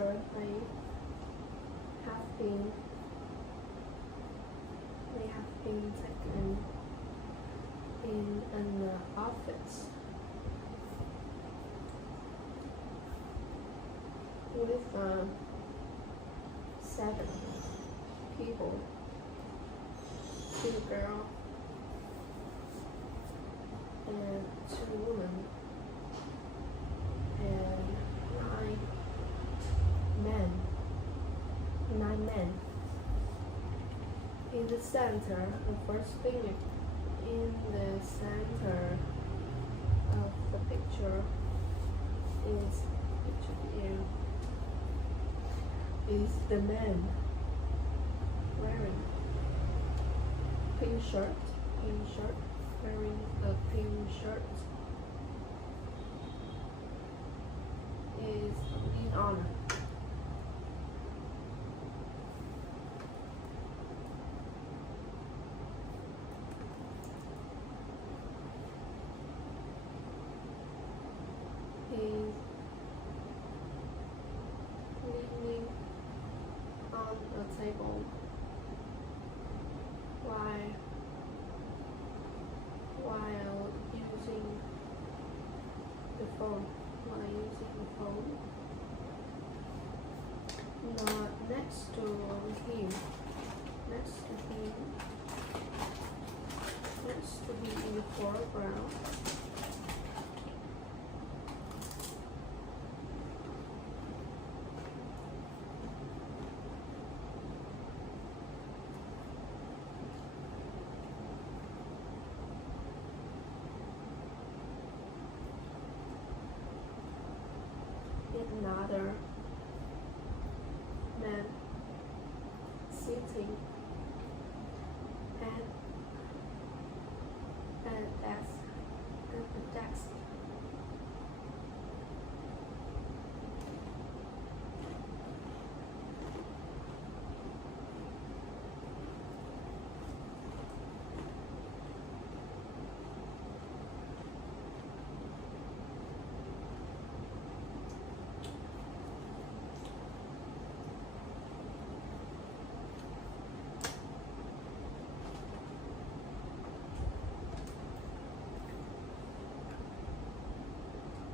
picture have been they have been taken in an office with 7 people, 2 girls and 2 women and 9 men. In the center, the first thing in the center of the picture is the man wearing pink shirt, wearing a pink shirt is in honor. He's leaning on the table while using the phone. Next to him in the foreground, another man sitting at the desk.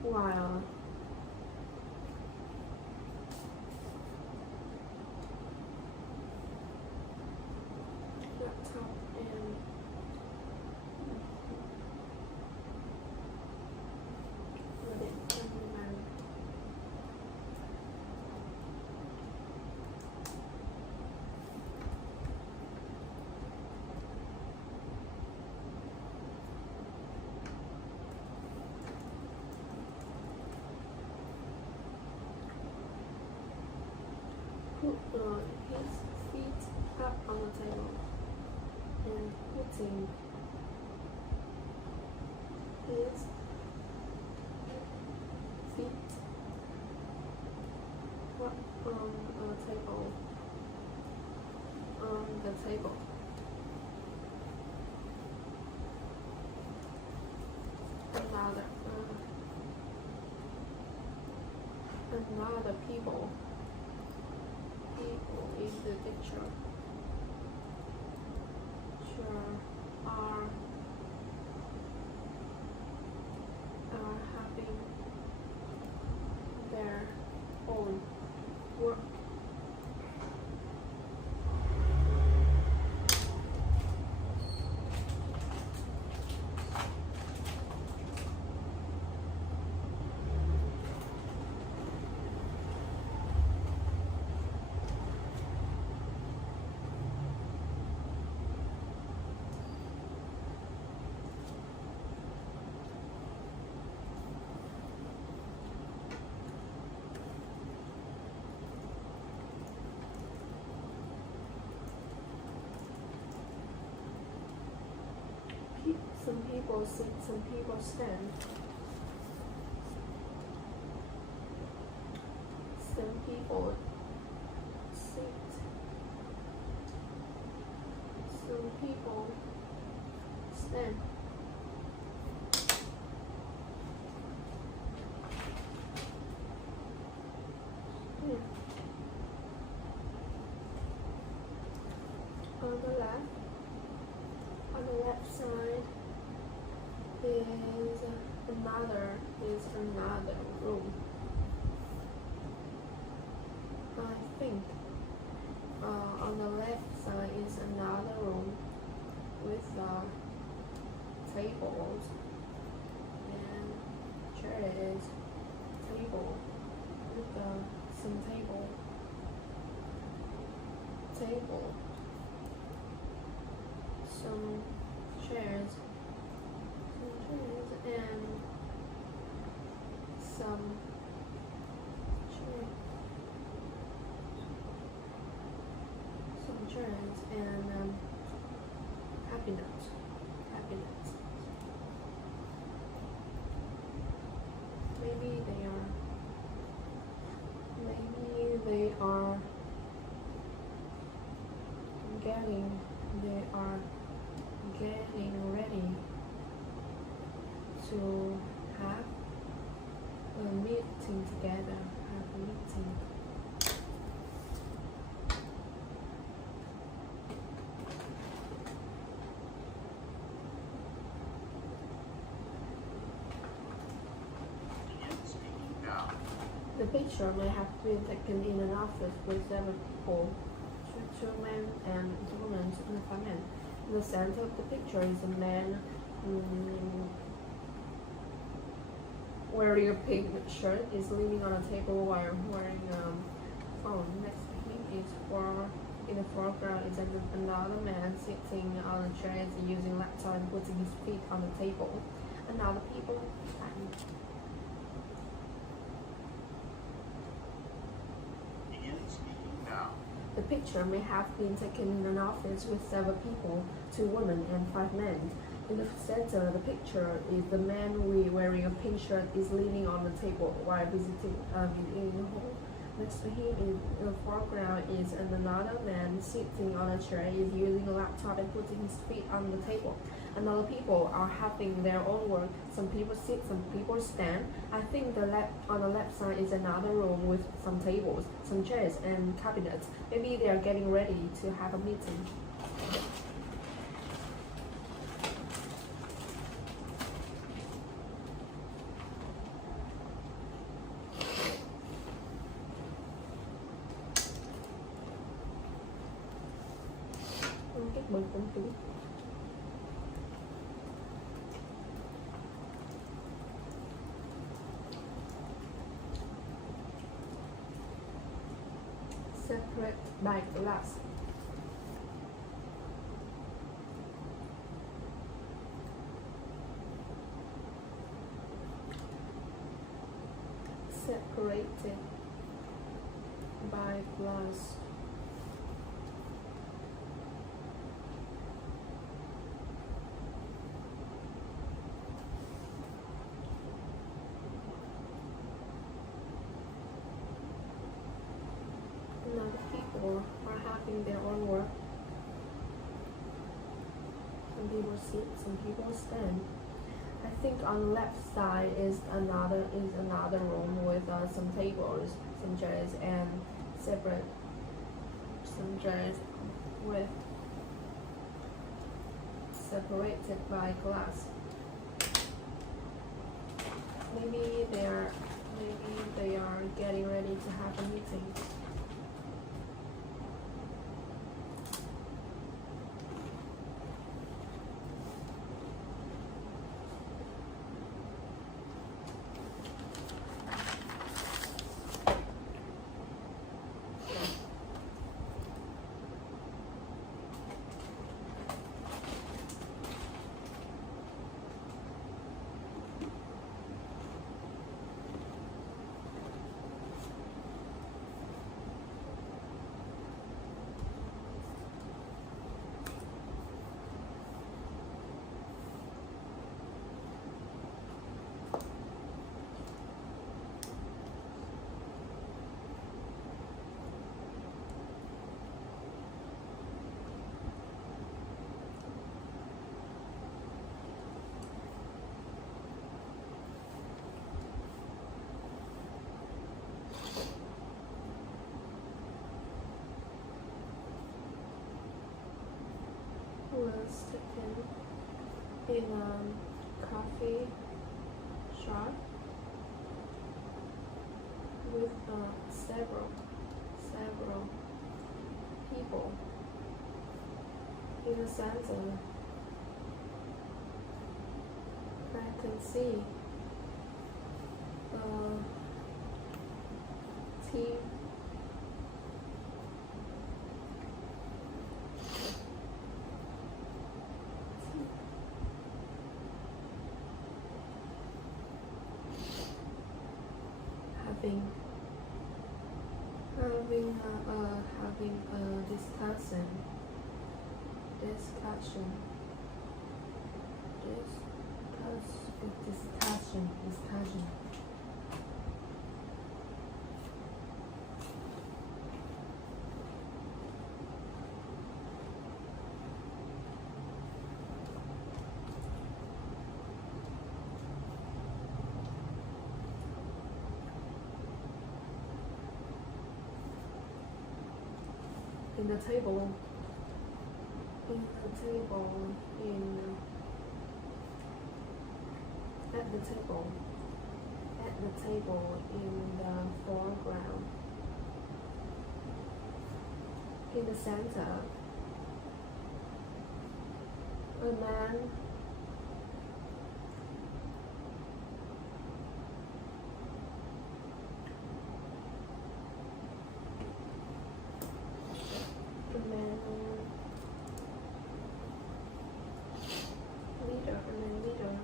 While laptop and put his feet up on the table and putting his feet up on the table. Another people in the picture are having their own work. Some people sit, some people stand. Some people sit. Some people stand. Yeah. another is another room. I think on the left side is another room with tables and chairs, table with some table, some chairs, and some chairs and cabinets. Maybe they are getting ready to have a meeting together. The picture may have been taken in an office with several people, two men and two women and 5 men. In the center of the picture is a man wearing a pink shirt, is leaning on a table while wearing a phone. Next to him in the foreground is another man sitting on a chair using a laptop and putting his feet on the table. Another people The picture may have been taken in an office with several people, 2 women and 5 men. In the center of the picture is the man wearing a pink shirt is leaning on the table while visiting the hall. Next to him in the foreground is another man sitting on a chair is using a laptop and putting his feet on the table. Another people are having their own work. Some people sit, some people stand. I think on the left side is another room with some tables, some chairs and cabinets. Maybe they are getting ready to have a meeting. Separate by glass. Separated by glass. Other people are having their own work. Some people sit, some people stand. I think on the left side is another room with some tables, some chairs, and some chairs with separated by glass. Maybe they are getting ready to have a meeting. Was taken in a coffee chart with several people in the center. I can see team having a discussion. In the table, at the table in the foreground, in the center, a man leader.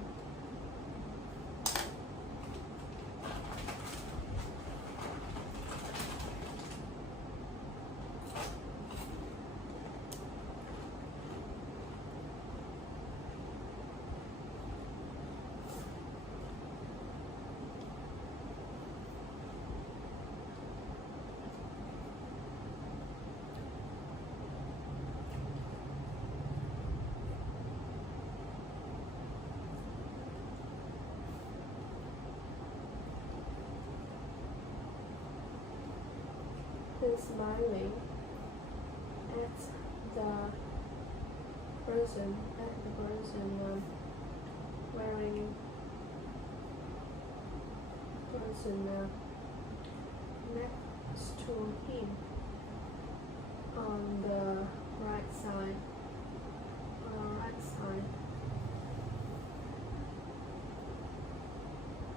Is smiling at the person wearing next to him on the right side.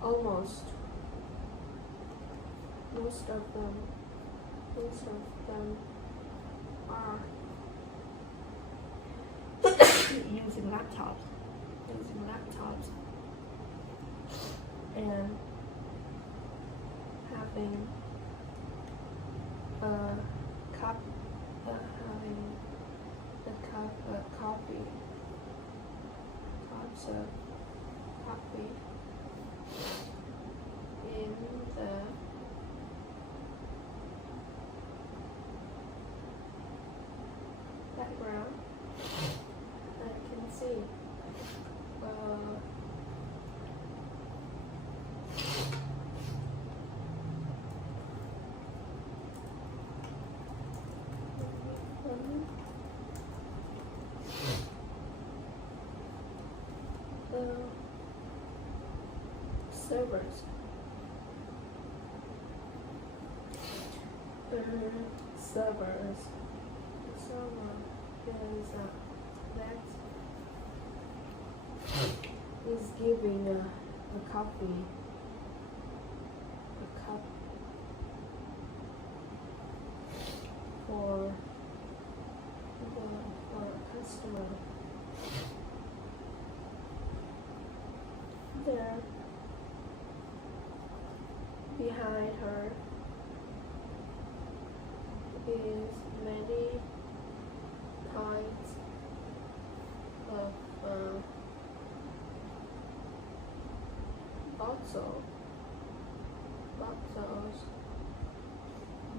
Almost most of them are using laptops and having a cup cups of coffee in the background. I can see servers. That is giving a coffee, a cup for a customer. There, behind her is many kinds of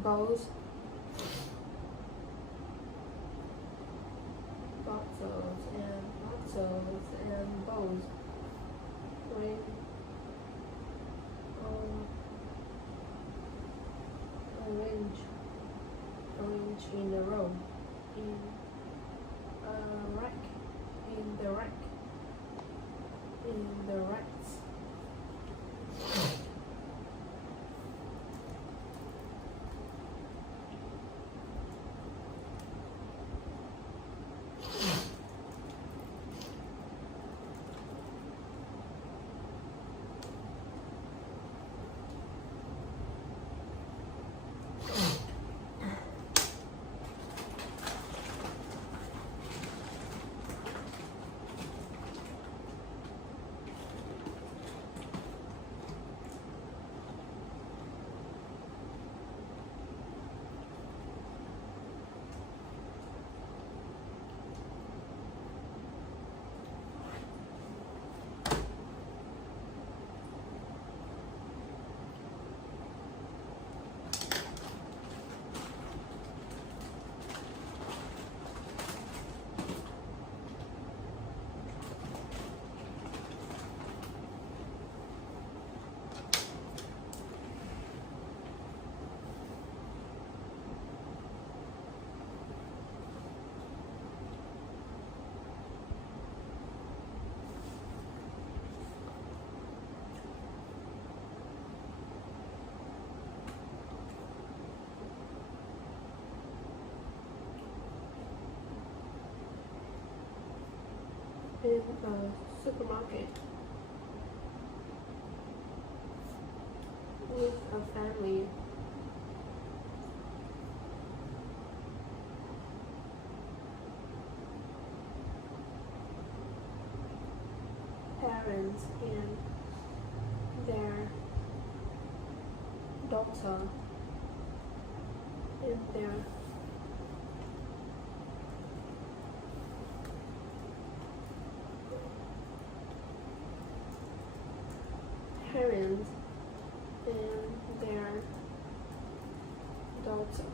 bottles, and bowls arranged in a row in a rack in the racks. in a supermarket with a family. Parents and their daughter and their parents and their daughter.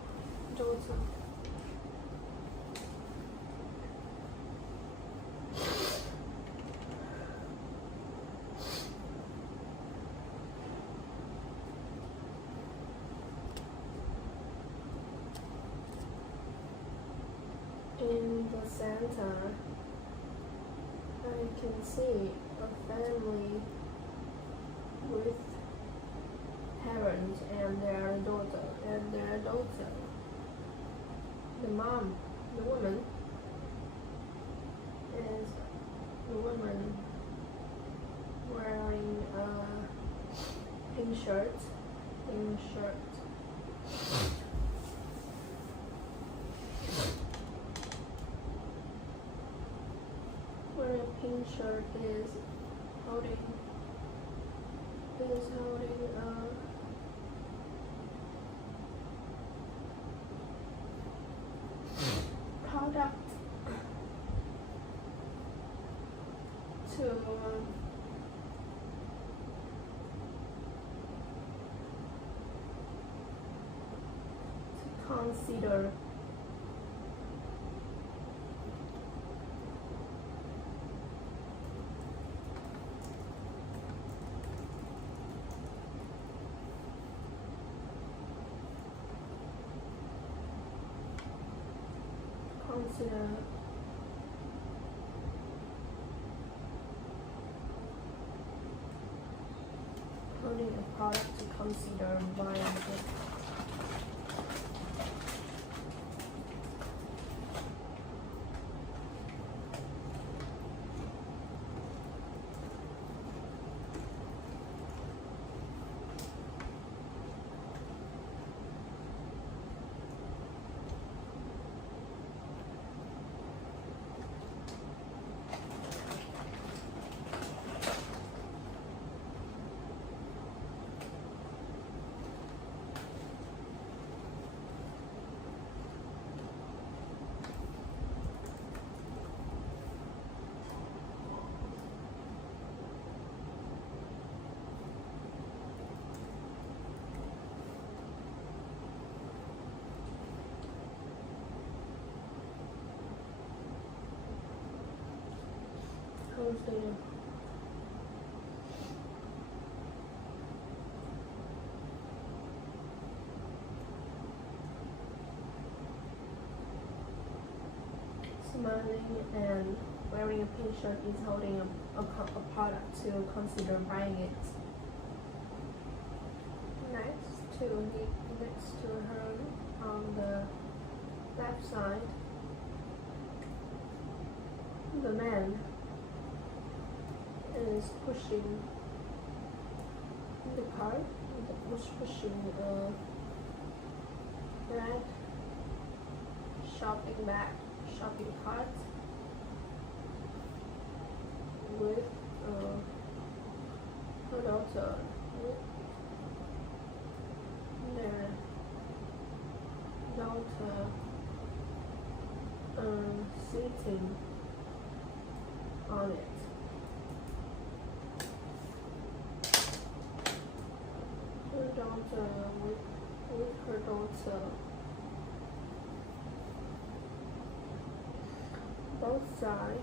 In the center, I can see a family with parents and their daughter. The mom, the woman, is the woman wearing a pink shirt. Wearing a pink shirt is holding a product to consider. Holding a product to consider buying it. Consider. Smiling and wearing a pink shirt is holding a product to consider buying it. Next to her on the left side, the man is pushing the cart, pushing a red shopping cart with her daughter with their daughter sitting on it. Her daughter with her daughter. Both sides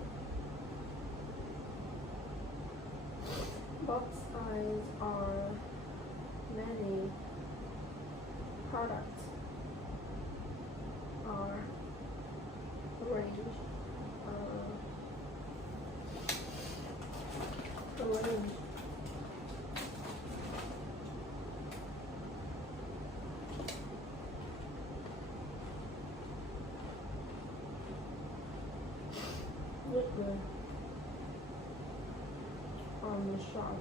are many products are arranged. With on the shop.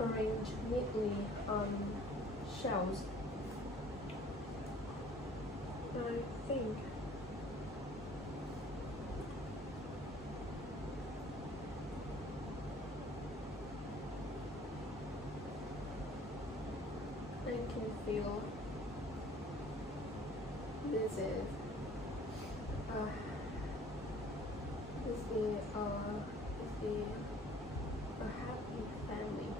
Arranged neatly on shelves. I think I can feel this is uh, a happy family.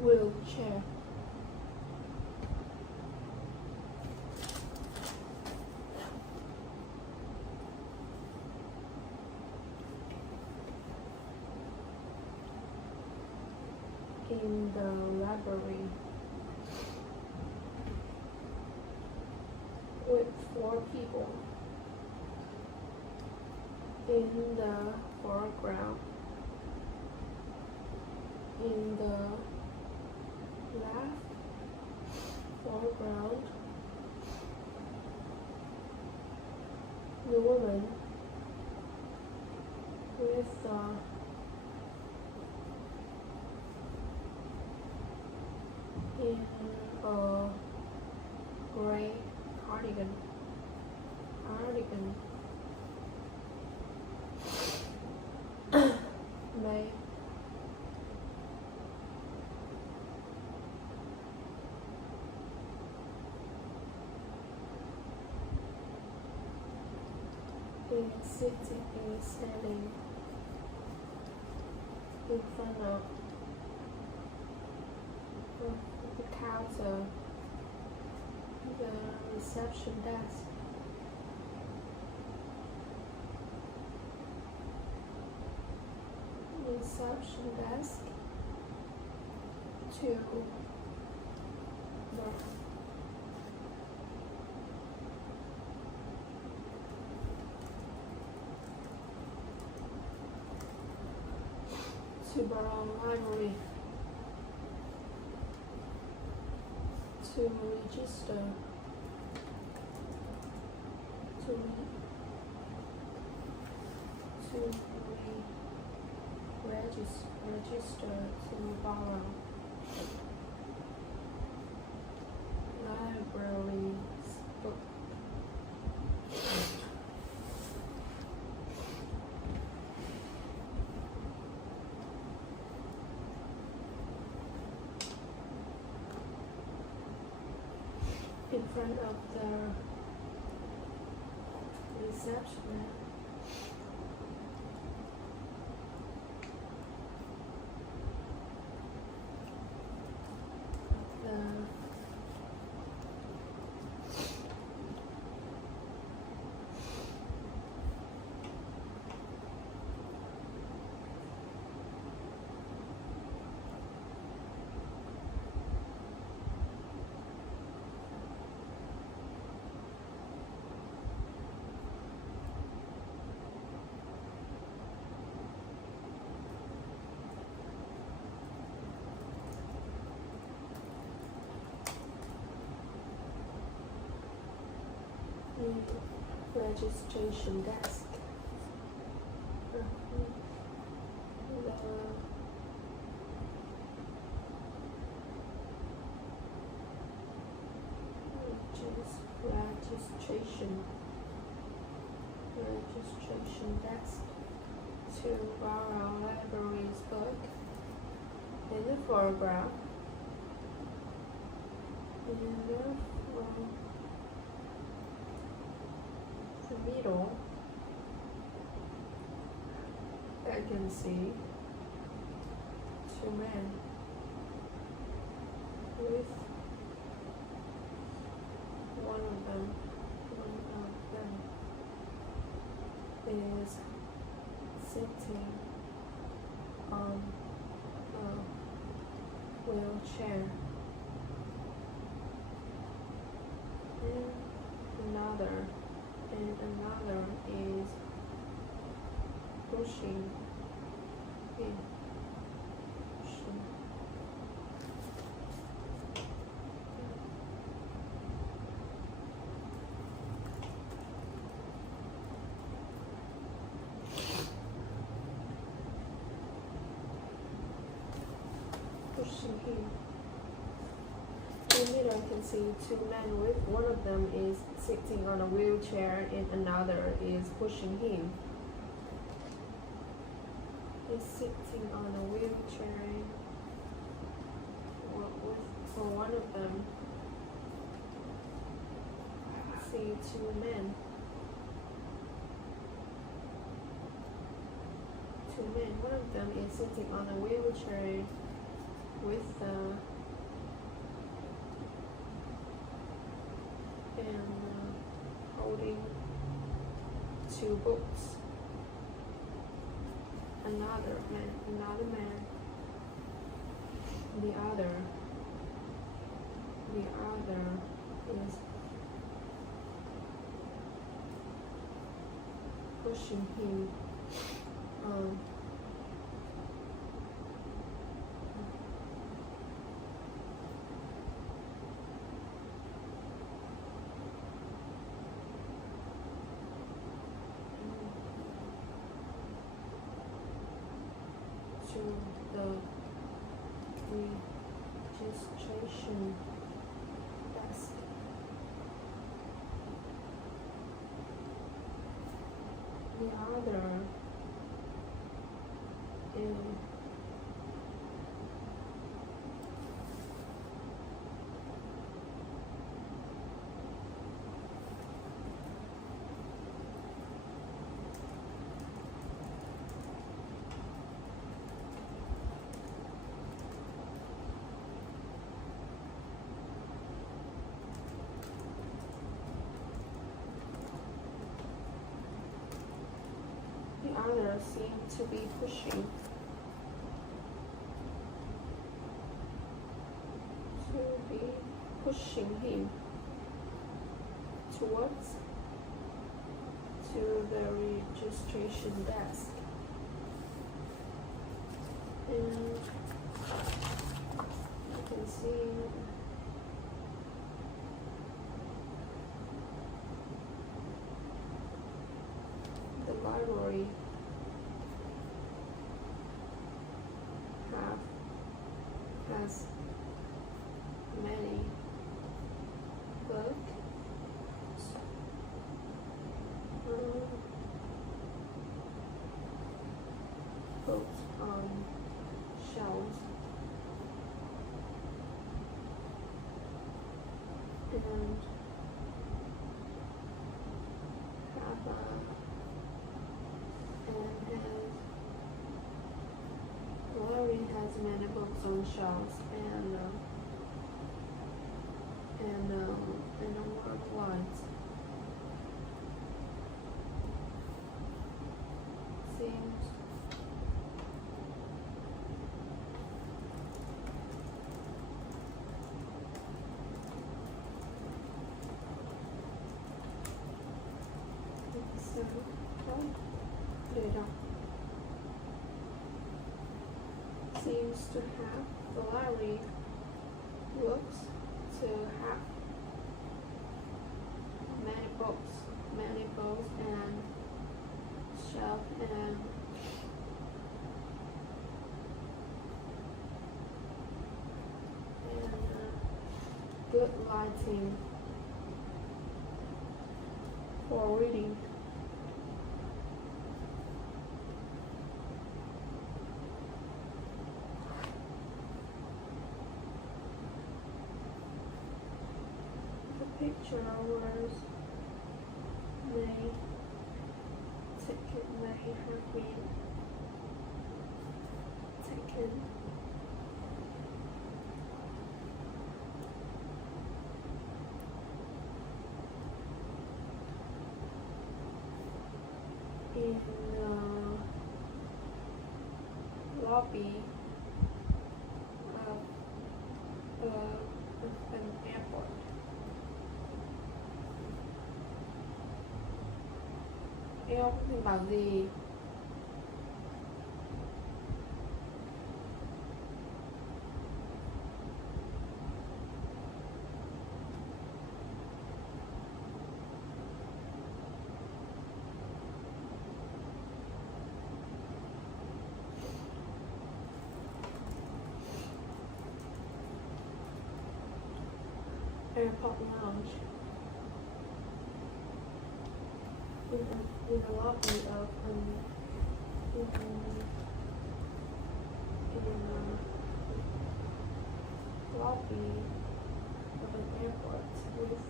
Wheelchair. In the library with 4 people. In the foreground, in the left foreground, the woman with in a gray cardigan. May is standing in front of the counter, the reception desk. Reception desk to the Brown Library to register register to borrow library's book. In front of the reception, registration desk. The registration desk to borrow library's book. In the photograph, the middle, I can see two men with one of them is sitting on a wheelchair, and another is pushing him. Pushing him. In the middle, I can see two men with one of them is sitting on a wheelchair and another is pushing him. He's sitting on a wheelchair for one of them. I see two men. One of them is sitting on a wheelchair with holding two books. Another man, the other is pushing him to the registration desk. The other is others seem to be pushing him towards to the registration desk. And you can see the library has many books on shelves, and Larry has many books on shelves and worldwide. Seems seems to have the library looks to have many books many boats and shelf and good lighting for reading. The picture was may have been taken in the lobby of an airport. Yêu thì bảo gì? Airport lounge. In the lobby of lobby of an airport with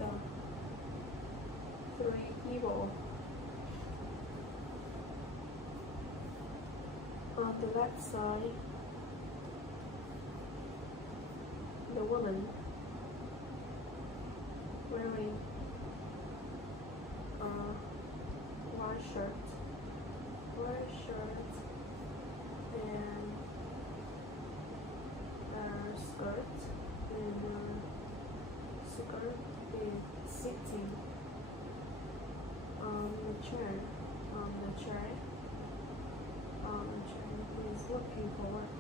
three people. On the left side, the woman wearing a white shirt and a skirt is sitting on the chair is looking for work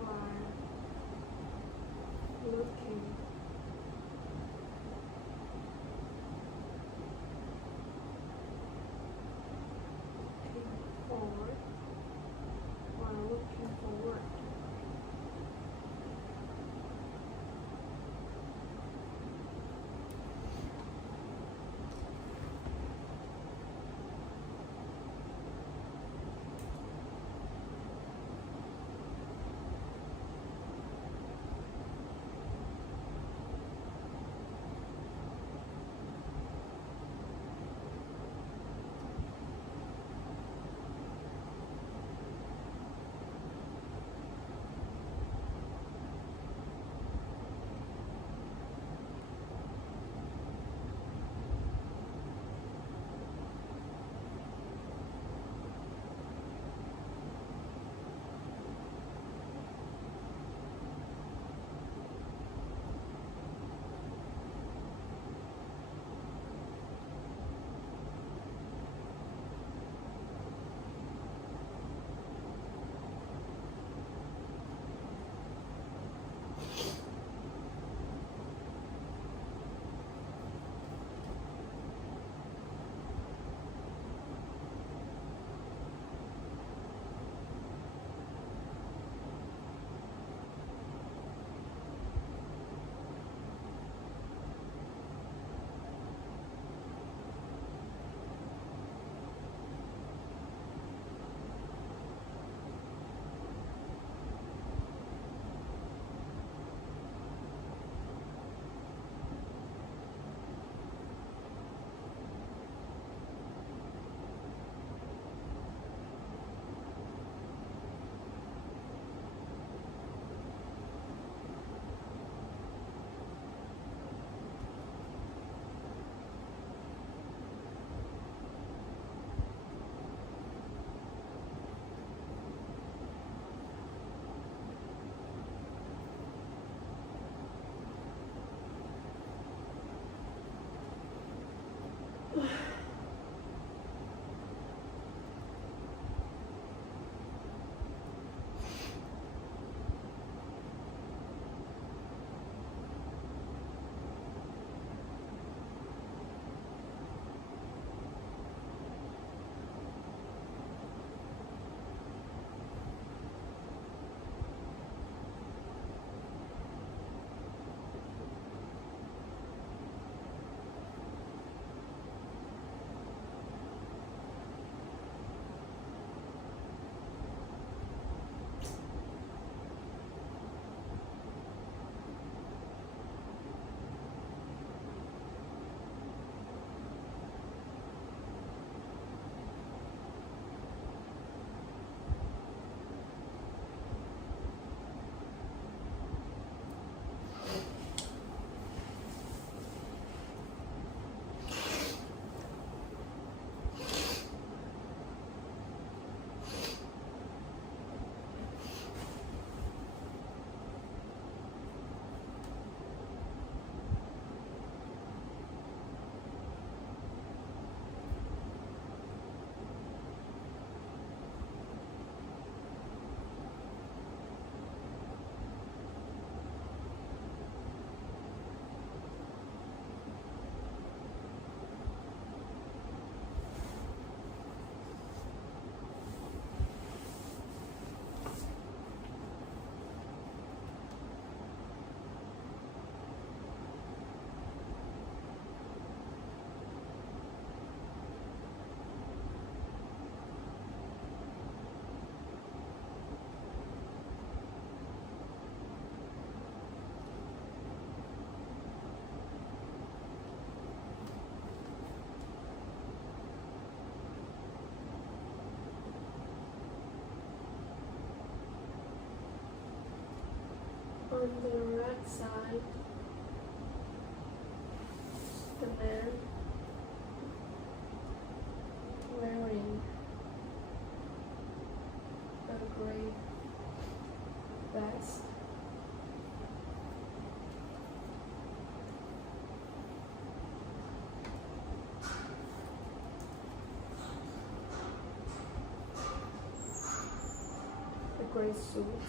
while looking On the right side, the man wearing a gray vest. A gray suit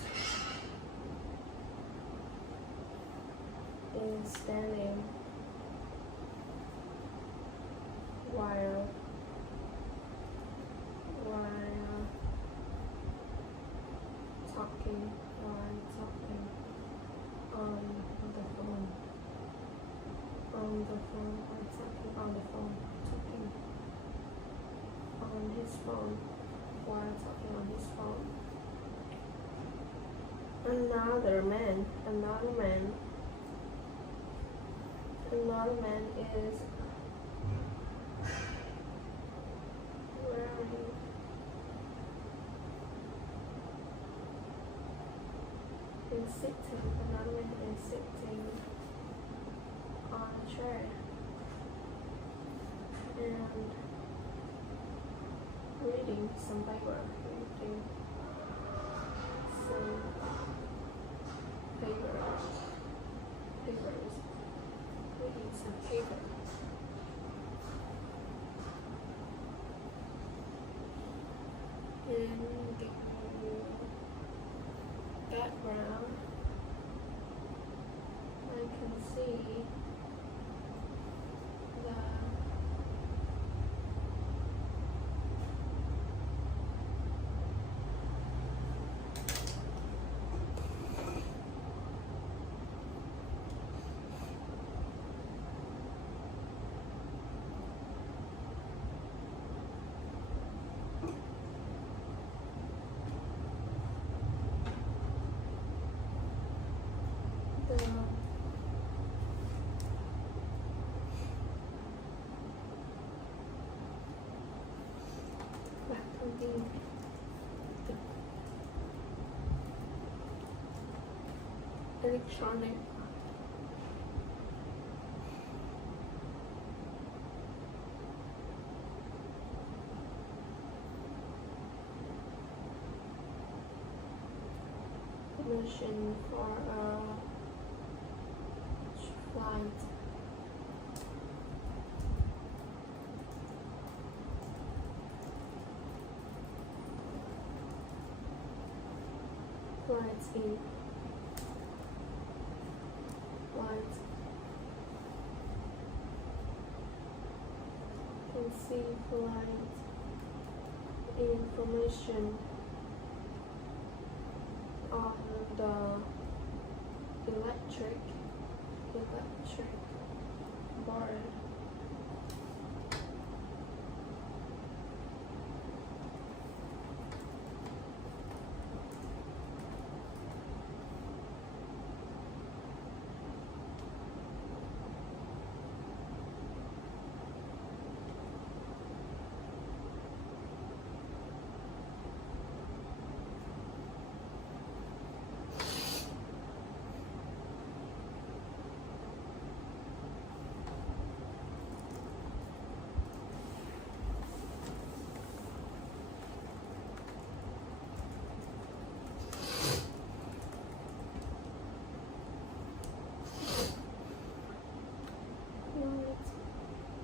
is standing while talking on the phone talking on his phone while talking on his phone. Another man is wearing another man is sitting on a chair and reading some paper, reading some paper. In the background, I can see the electronic machine for a flight. Flights in flights. Can see flight information on the electric board.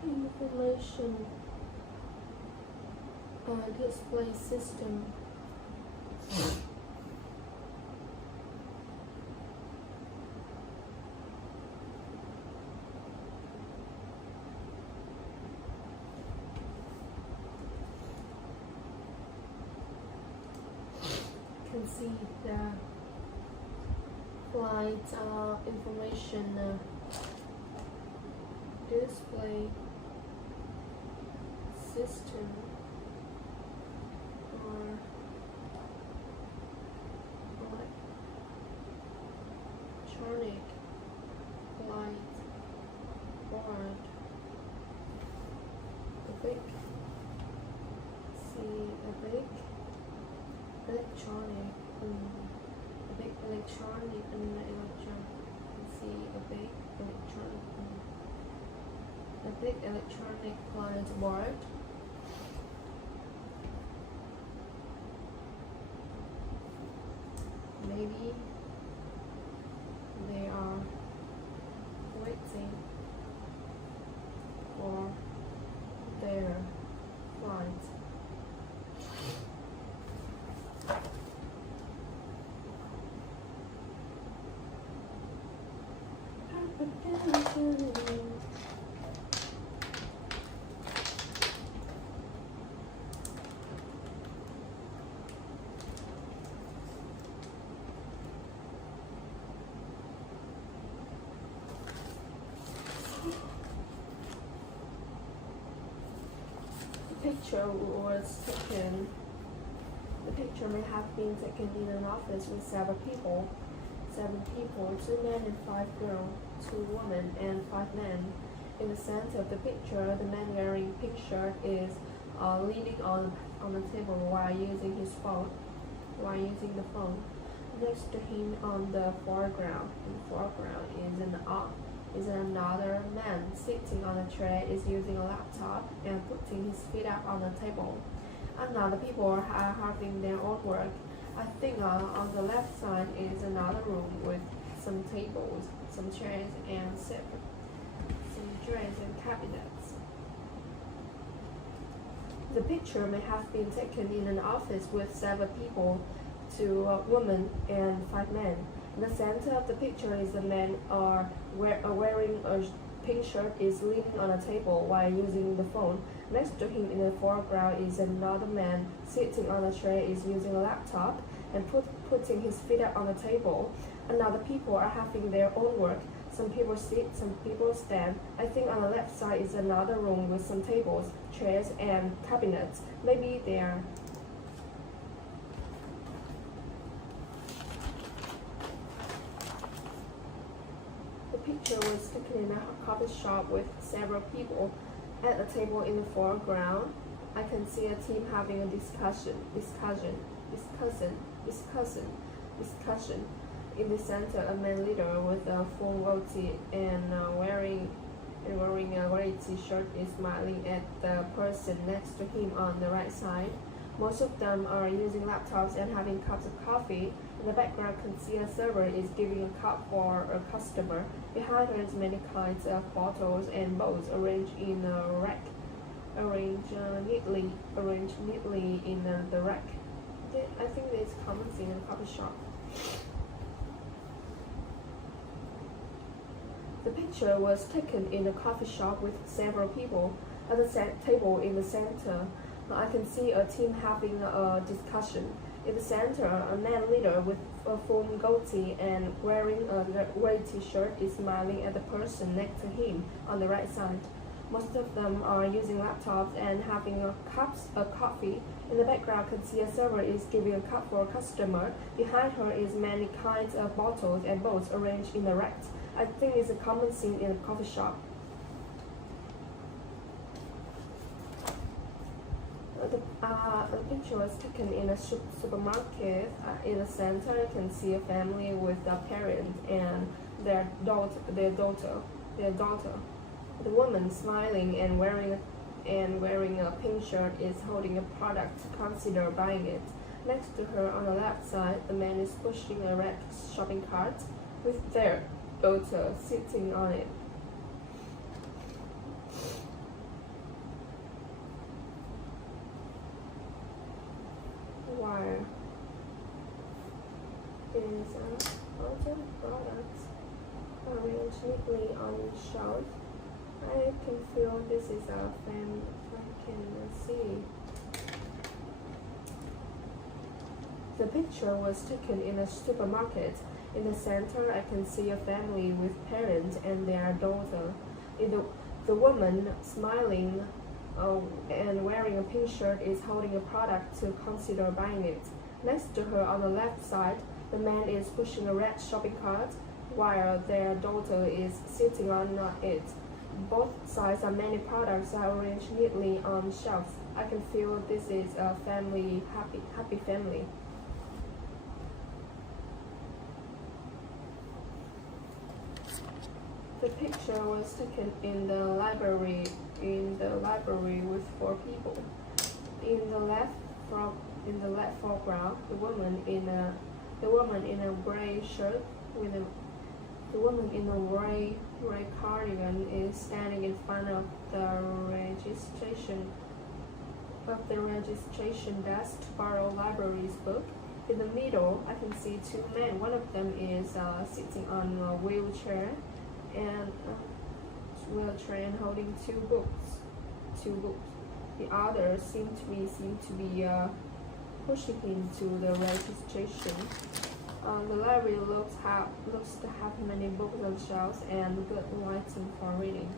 Information display system. Can see the flight information display system or electronic flight board. A big electronic electronic and electronic. You see a big electronic client board. Maybe they are waiting for their flight. The picture may have been taken in an office with seven people, 2 men and 5 girls, 2 women and 5 men. In the center of the picture, the man wearing pink shirt is leaning on the table while using the phone. Next to him on the foreground is another man sitting on a tray, is using a laptop and putting his feet up on the table. And other people are having their own work. I think on the left side is another room with some tables, some chairs and cabinets. The picture may have been taken in an office with 7 people, 2 women and 5 men. In the center of the picture is a man wearing a pink shirt, is leaning on a table while using the phone. Next to him in the foreground is another man sitting on a tray, is using a laptop and putting his feet up on the table. And other people are having their own work. Some people sit, some people stand. I think on the left side is another room with some tables, chairs and cabinets. Maybe they are The picture was taken in a coffee shop with several people. At a table in the foreground, I can see a team having a discussion. In the center, a man leader with a full goatee and wearing a gray t-shirt is smiling at the person next to him on the right side. Most of them are using laptops and having cups of coffee. In the background, can see a server is giving a cup for a customer. Behind her is many kinds of bottles and bowls arranged in a rack. Arranged neatly in the rack. I think this is common thing in a coffee shop. The picture was taken in a coffee shop with several people. At the table in the center, I can see a team having a discussion. In the center, a man leader with a full goatee and wearing a gray t-shirt is smiling at the person next to him on the right side. Most of them are using laptops and having cups of coffee. In the background, can see a server is giving a cup for a customer. Behind her is many kinds of bottles and bowls arranged in the racks. I think it's a common scene in a coffee shop. The picture was taken in a supermarket. In the center, you can see a family with a parent and their daughter. The woman smiling and wearing a pink shirt is holding a product to consider buying it. Next to her on the left side, the man is pushing a red shopping cart with their daughter sitting on it. Wire is a lot of products arranged neatly on shelf. I can feel this is a city. The picture was taken in a supermarket. In the center, I can see a family with parents and their daughter. The woman smiling and wearing a pink shirt is holding a product to consider buying it. Next to her on the left side, the man is pushing a red shopping cart while their daughter is sitting on it. Both sides are many products are arranged neatly on shelves. I can feel this is a happy family. The picture was taken in the library with four people. In the left foreground, the woman in a gray shirt with a the woman in a gray cardigan is standing in front of the registration desk to borrow library's book. In the middle, I can see two men. One of them is sitting on a wheelchair and holding two books. The others seem to be pushing him to the registration. The library looks to have many books on shelves and good lighting for reading.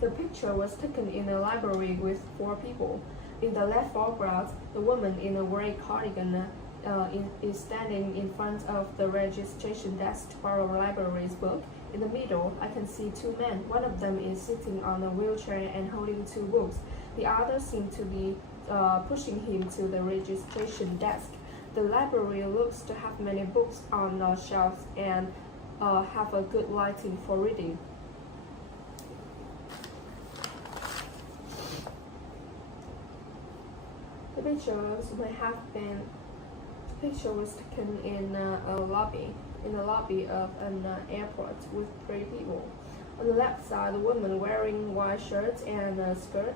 The picture was taken in a library with four people. In the left foreground, the woman in a gray cardigan is standing in front of the registration desk to borrow the library's book. In the middle, I can see two men. One of them is sitting on a wheelchair and holding two books. The others seem to be pushing him to the registration desk. The library looks to have many books on shelves and have a good lighting for reading. The picture was taken in a lobby of an airport with three people. On the left side, a woman wearing white shirt and a skirt.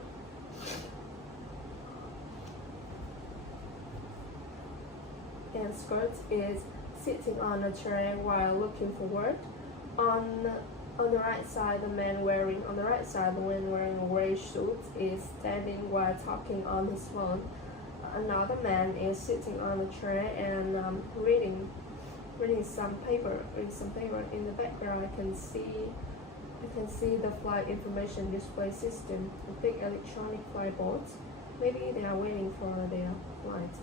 Is sitting on a chair while looking for work. On the right side, the man wearing a gray suit is standing while talking on his phone. Another man is sitting on a chair and reading some paper. In the background, I can see the flight information display system, a big electronic flight board. Maybe they are waiting for their flight.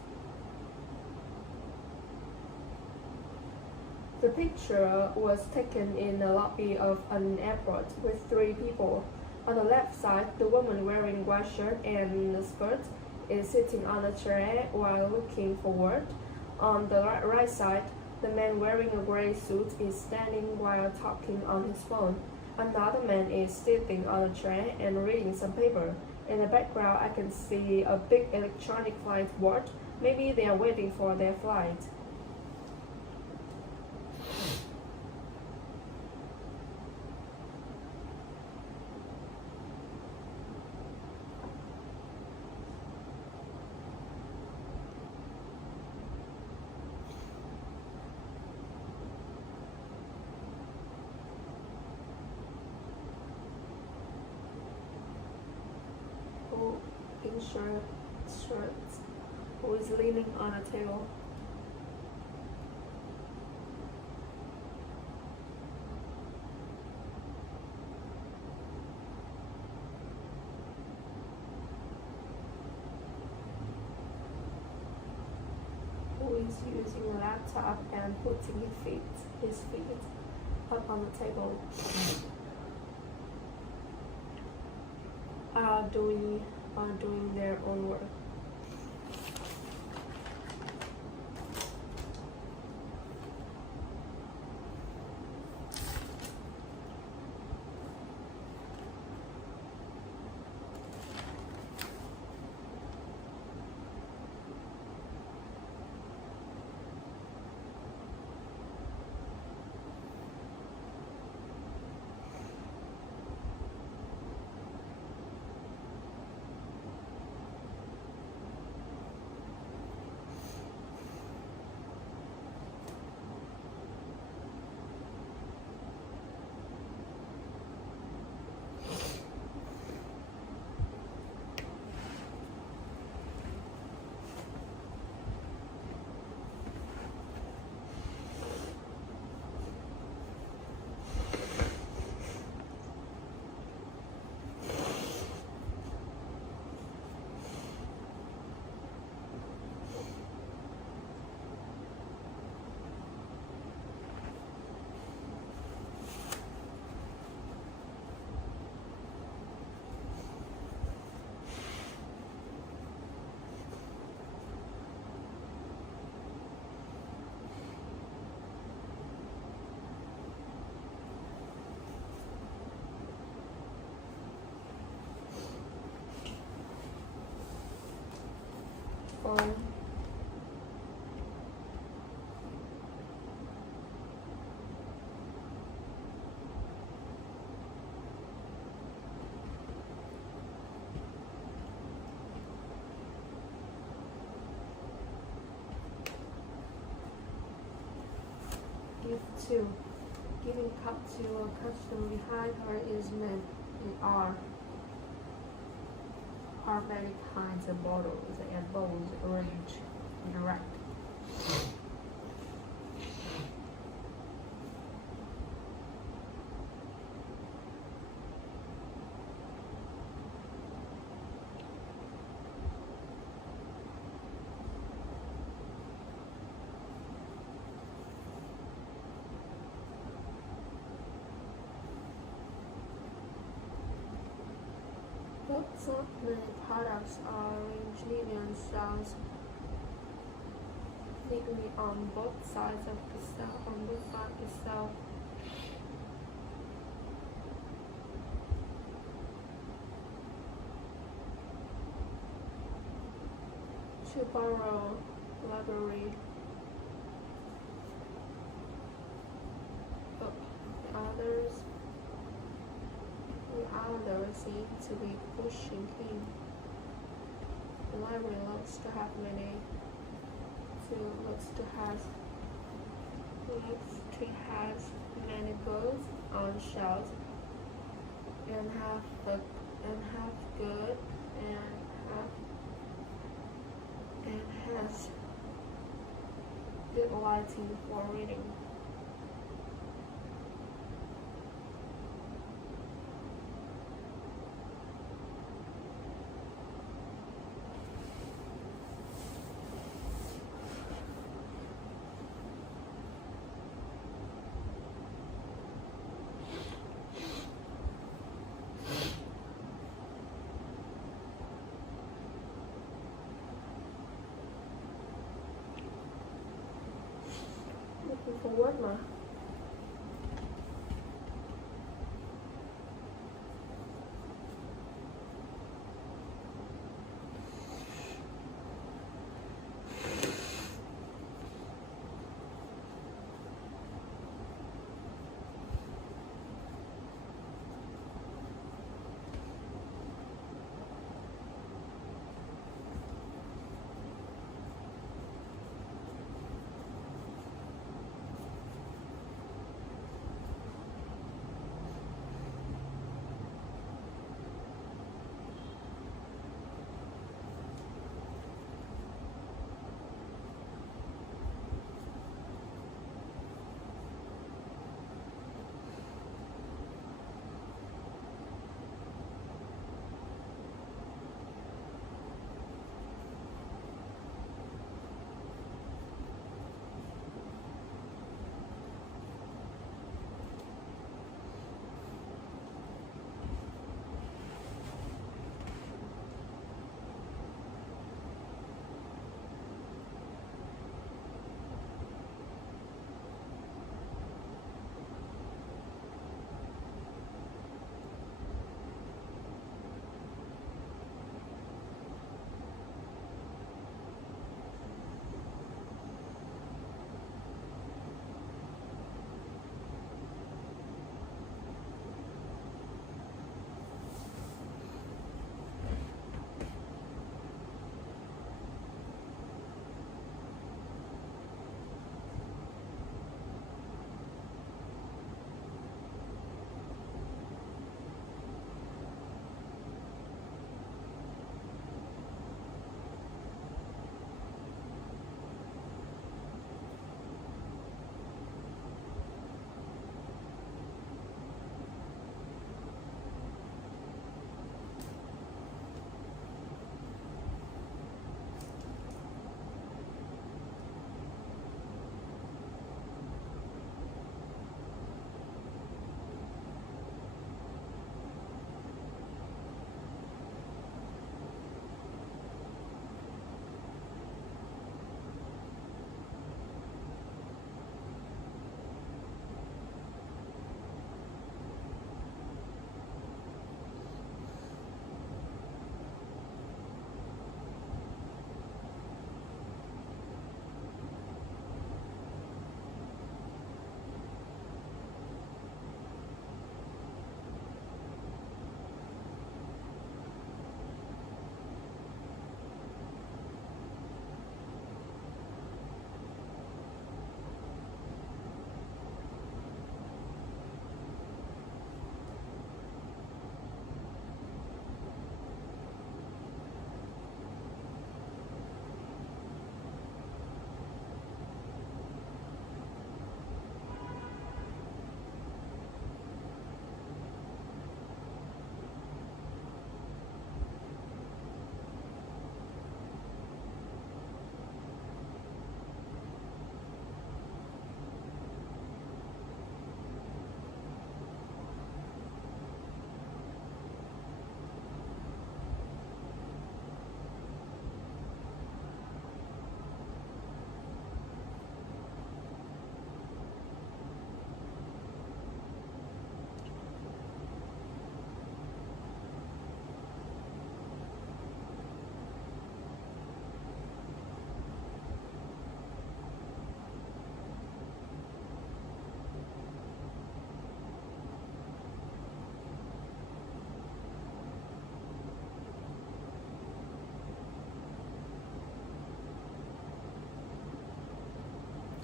The picture was taken in the lobby of an airport with three people. On the left side, the woman wearing white shirt and a skirt is sitting on a chair while looking for work. On the right side, the man wearing a gray suit is standing while talking on his phone. Another man is sitting on a chair and reading some paper. In the background, I can see a big electronic flight board. Maybe they are waiting for their flight. Pink shirts who is leaning on a table. Who is using a laptop and putting his feet up on the table. Are doing their own work. phone. Give to. Giving cup to a customer behind her is meant in are many kinds of bottles and bowls arranged in a rack. Lots of many products are arranged neatly on shelves, neatly on both sides of the shelf. To borrow library book. The others seem to be pushing him. The library looks to have many books on shelves and have good and has good lighting for reading. Looking for what, ma?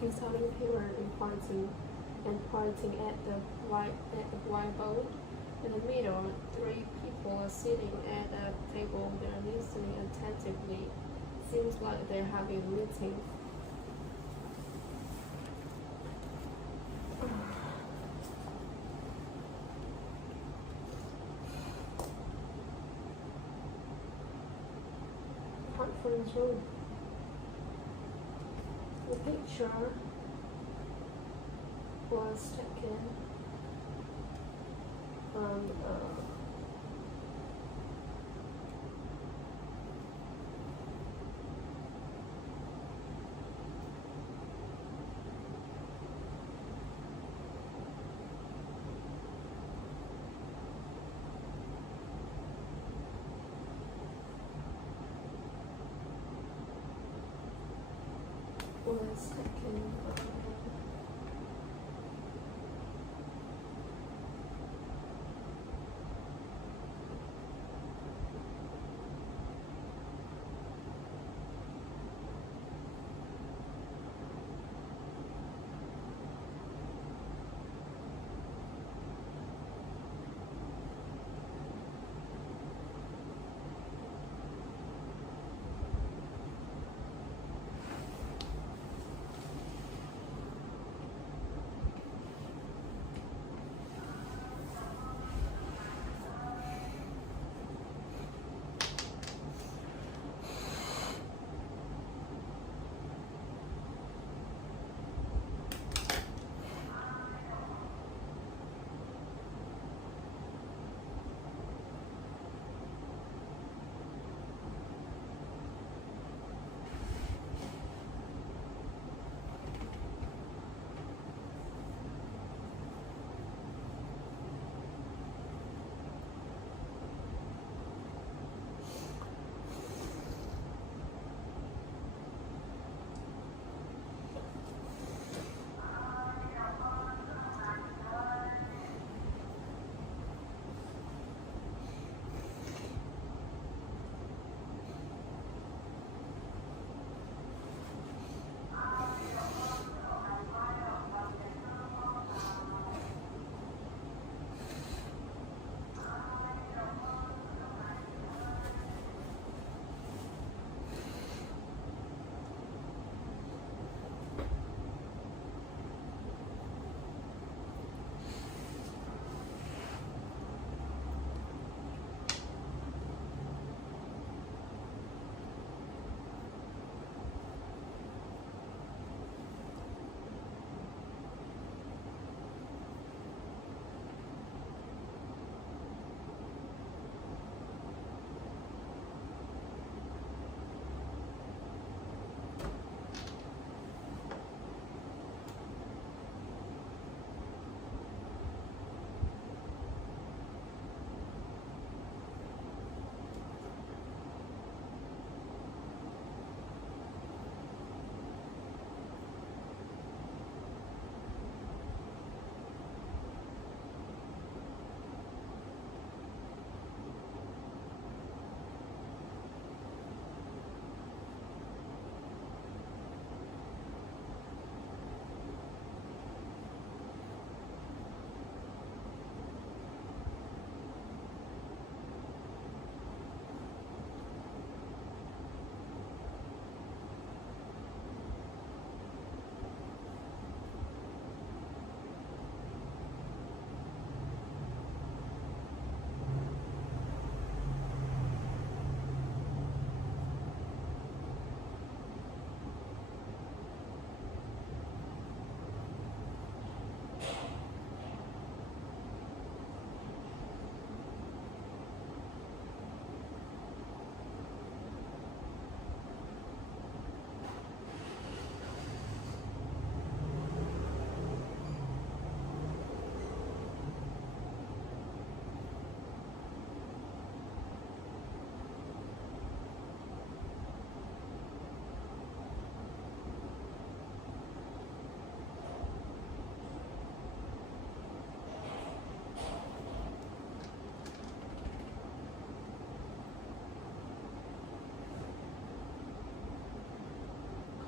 He's holding a pillar and pointing at the whiteboard. In the middle, three people are sitting at a table. They're listening attentively. Seems like they're having a meeting. Conference room. The picture was taken from was taken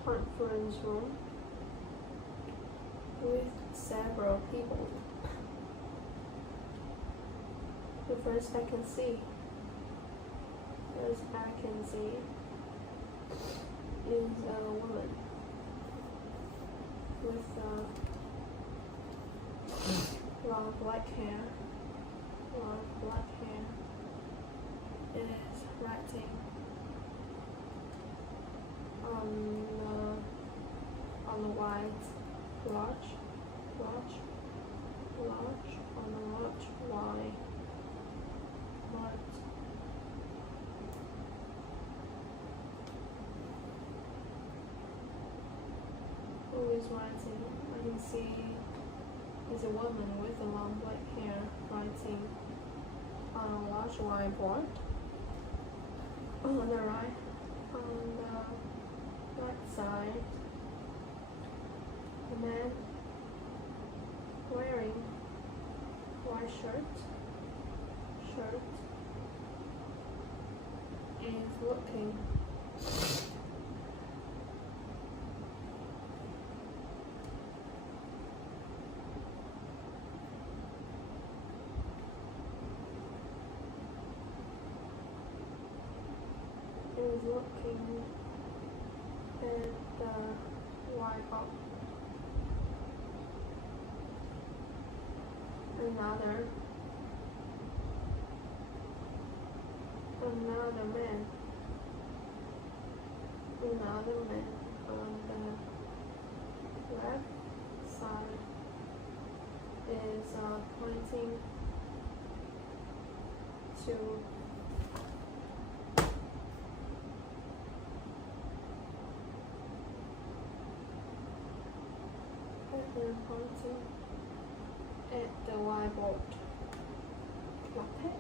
conference room. with several people. The first I can see is a woman with long black hair. Is writing on the white large on a large white who is writing. I can see is a woman with a long black hair writing on a large whiteboard. On the right side, a man wearing white shirt is looking at the whiteboard. Another man on the left side is pointing to pointing at the whiteboard like that.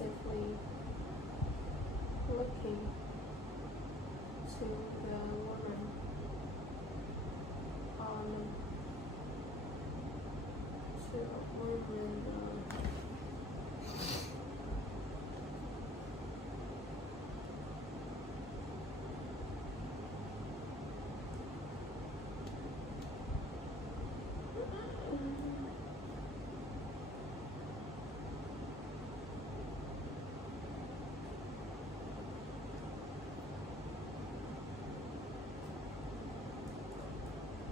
attentively looking to the woman on to a woman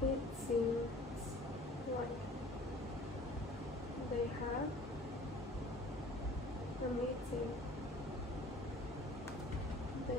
it seems like they had a meeting. They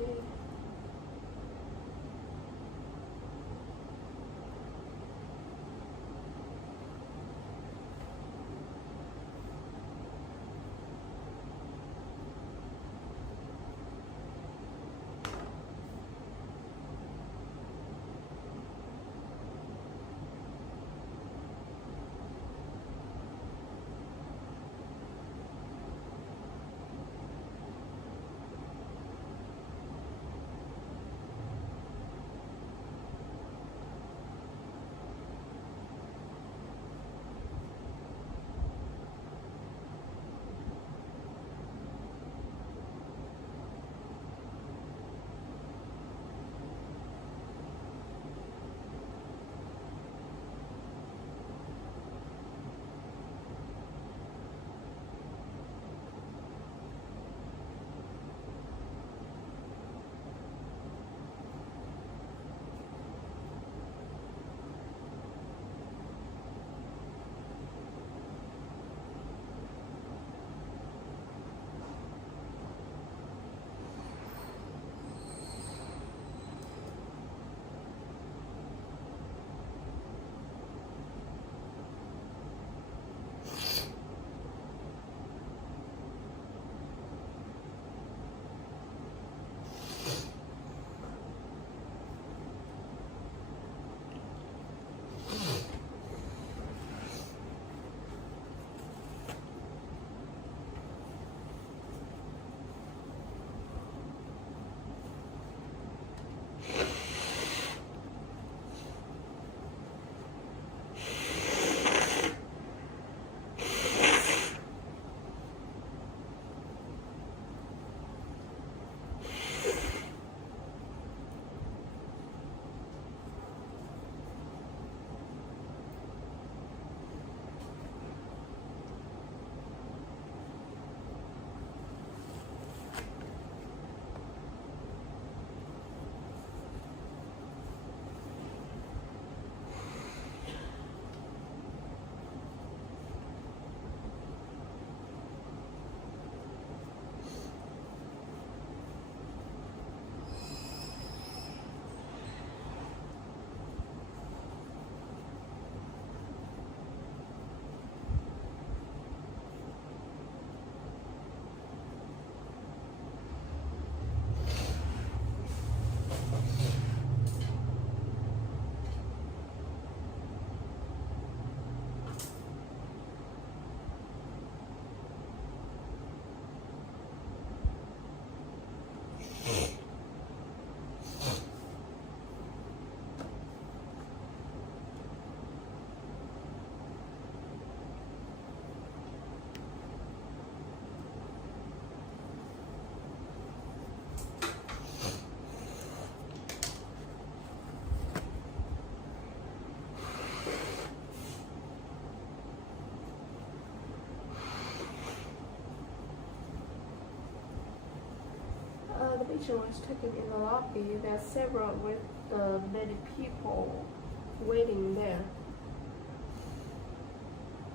the picture was taken in the lobby. There are several with many people waiting there.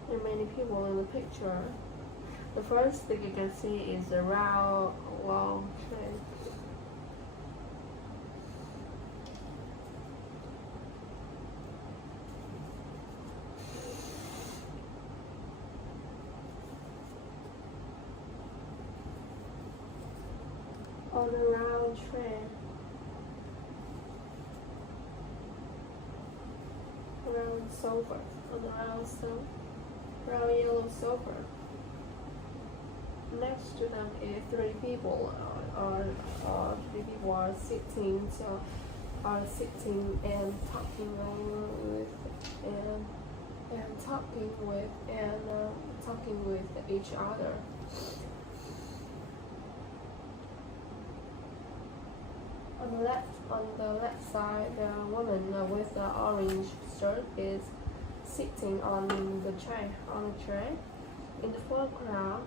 There are many people in the picture. The first thing you can see is a round, long tray. On a round tray, round sofa, on a round yellow sofa. next to them is three people. Three people are sitting, and talking with talking with each other. On the left side, the woman with the orange shirt is sitting on the tray. In the foreground,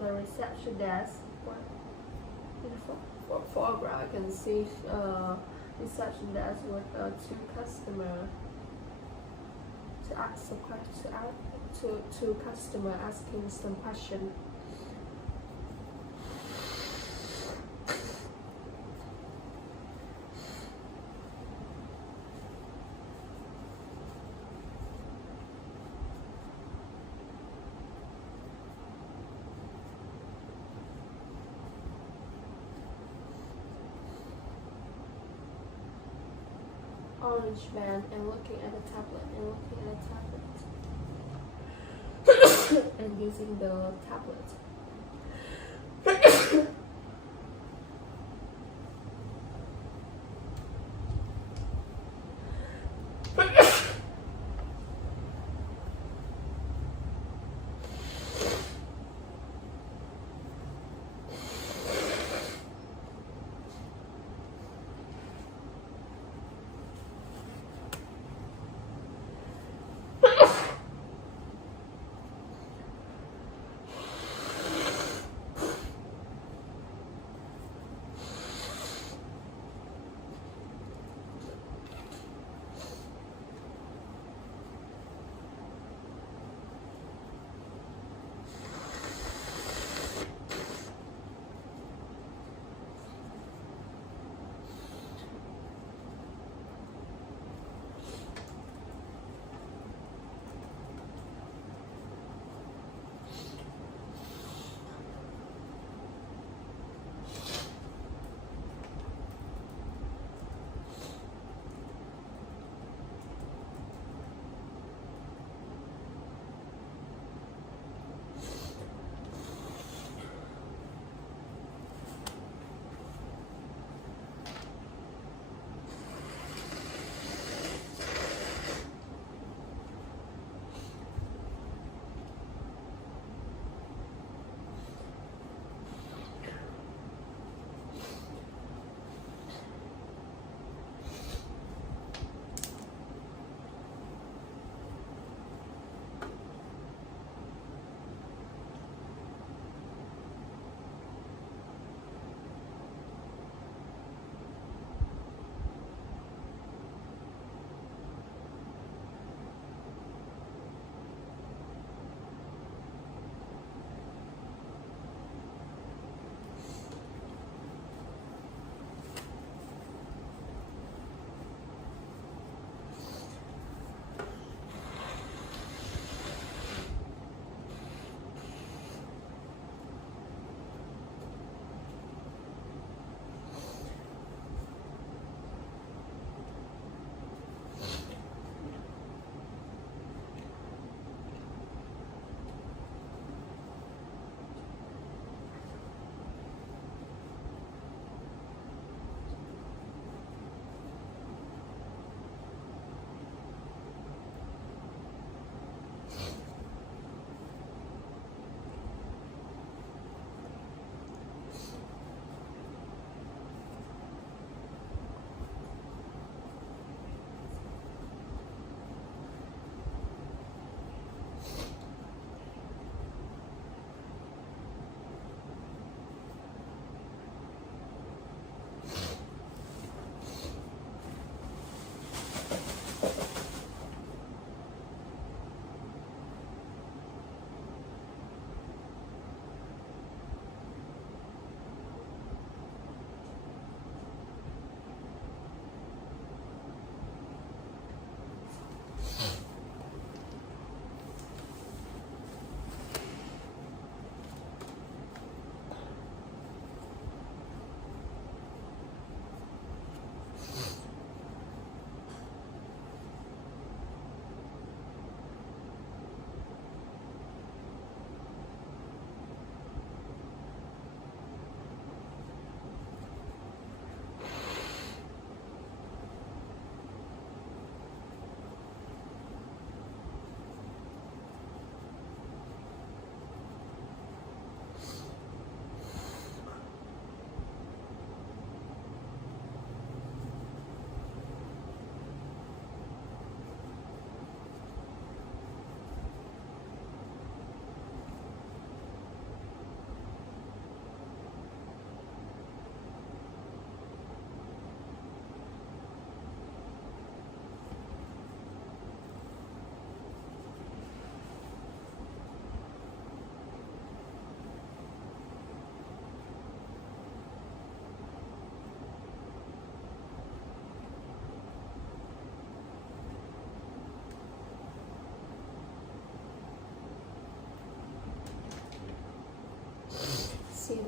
the reception desk. In the foreground, I can see reception desk with two customers to ask a question. To customer asking some question. Orange man and looking at the tablet and using the tablet.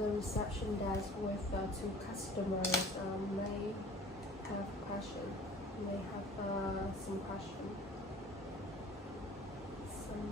the reception desk with two customers may have question. May have some question. Some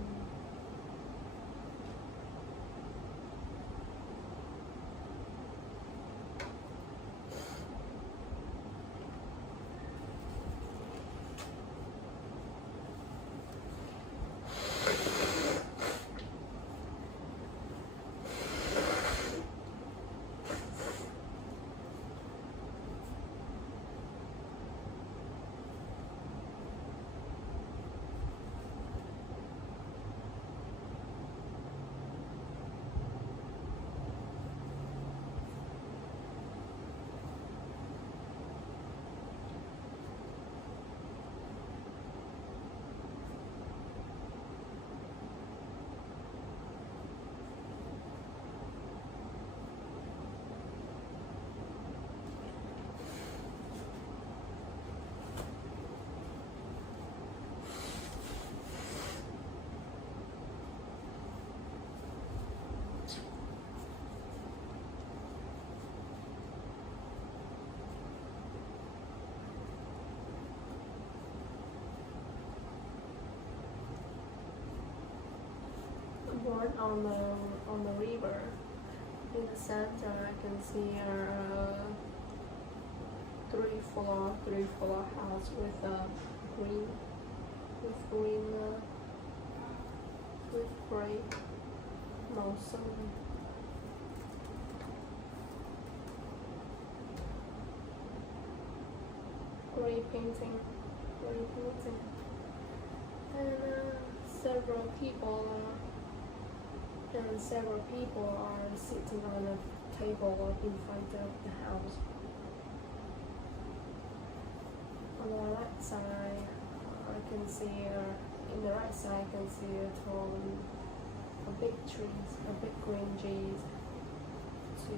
board on the river. In the center, I can see a three floor house with green with gray mausoleum. Gray painting, and several people are sitting on a table in front of the house. On the right side, I can see in the right side, I can see a big trees, a big green trees to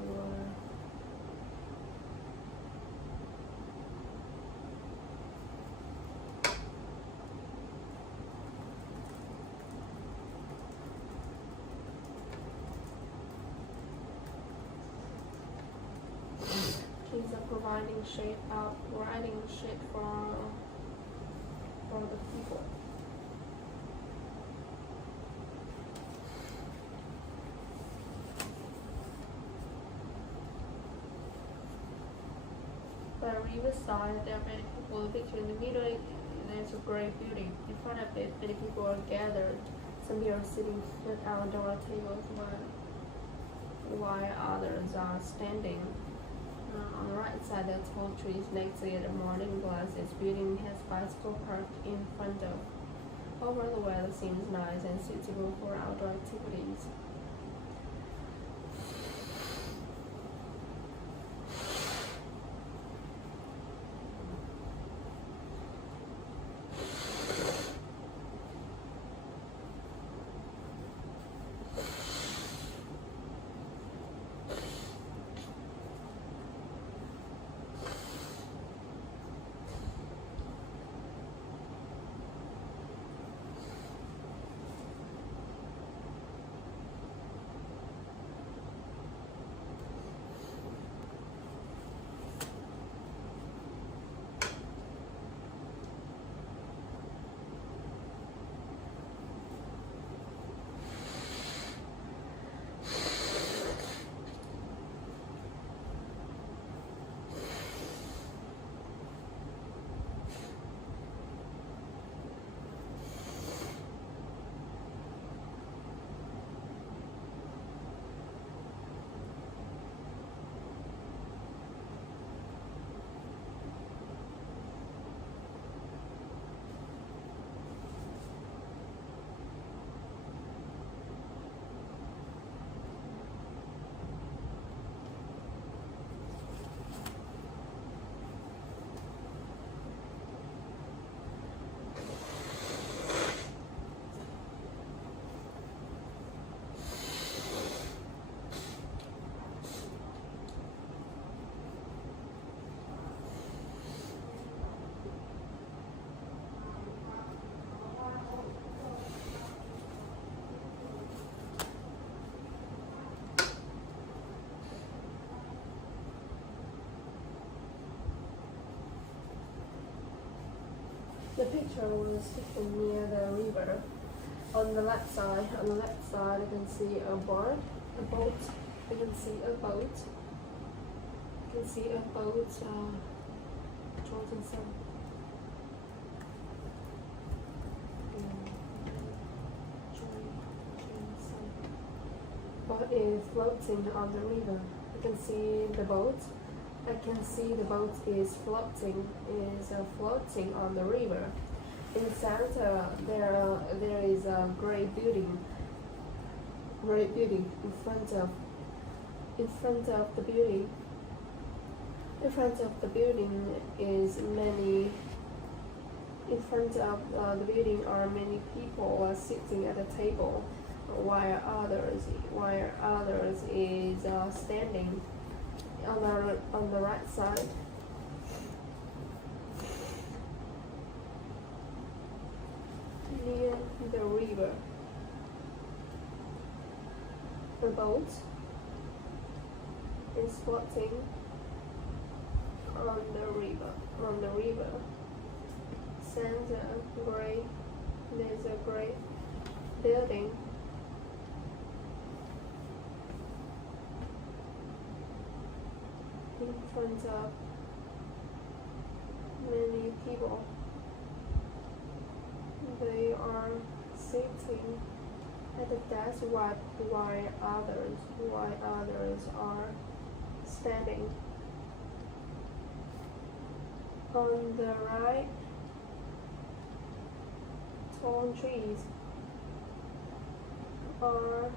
trees are providing shade for the people. By riverside, there are many people. The picture in the middle, there's a great building. In front of it, many people are gathered. Some people are sitting at outdoor tables while others are standing. On the right side, there are tall trees next to it. A modern glass is building has bicycle parked in front of. Overall, the weather seems nice and suitable for outdoor activities. The picture was taken near the river. On the left side, I can see a boat. I can see a boat. I can see a boat. Jordan Sun. Boat is floating on the river. I can see the boat. I can see the boat is floating on the river. In the center, there is a great building. Great building in front of the building. In front of the building is many. In front of the building are many people sitting at a table, while others is standing. On the right side, near the river, the boat is floating on the river. There's a great building. In front of many people. They are sitting at the desk while others are standing. On the right, tall trees are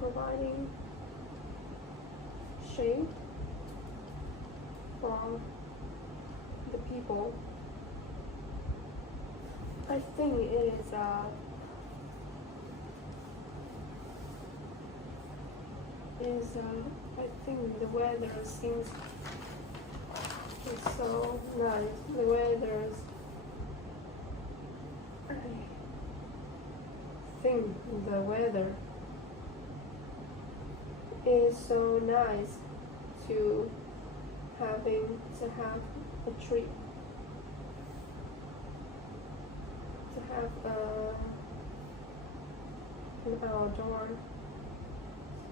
providing shade for the people. I think it is I think the weather seems so nice. The weather I think the weather is so nice to have a trip, to have an outdoor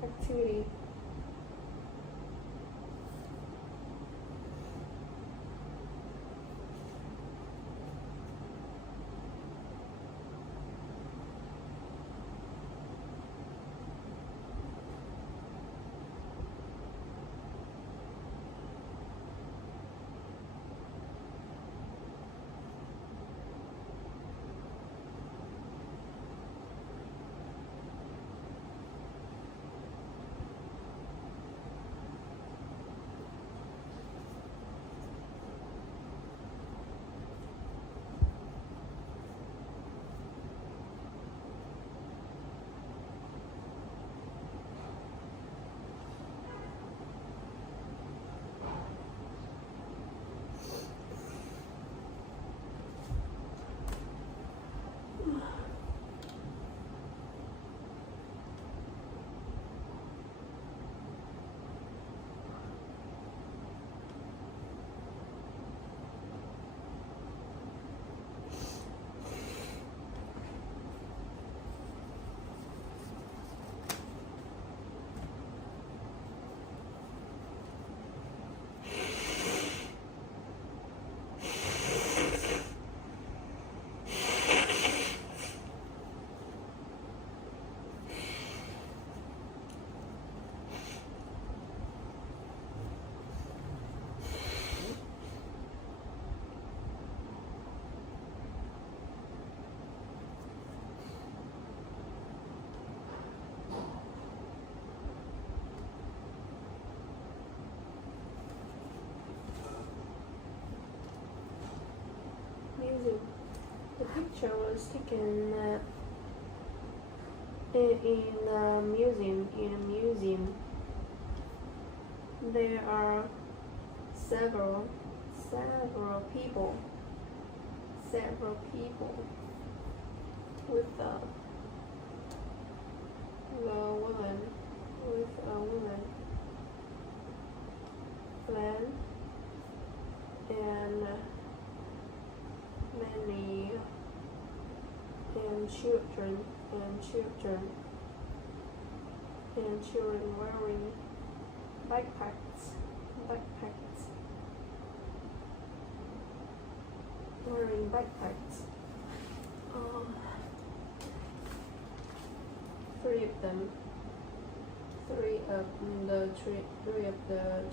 activity. Museum. The picture was taken in a museum. There are several people with a woman plan and many children wearing backpacks wearing backpacks. Three of them. Three of the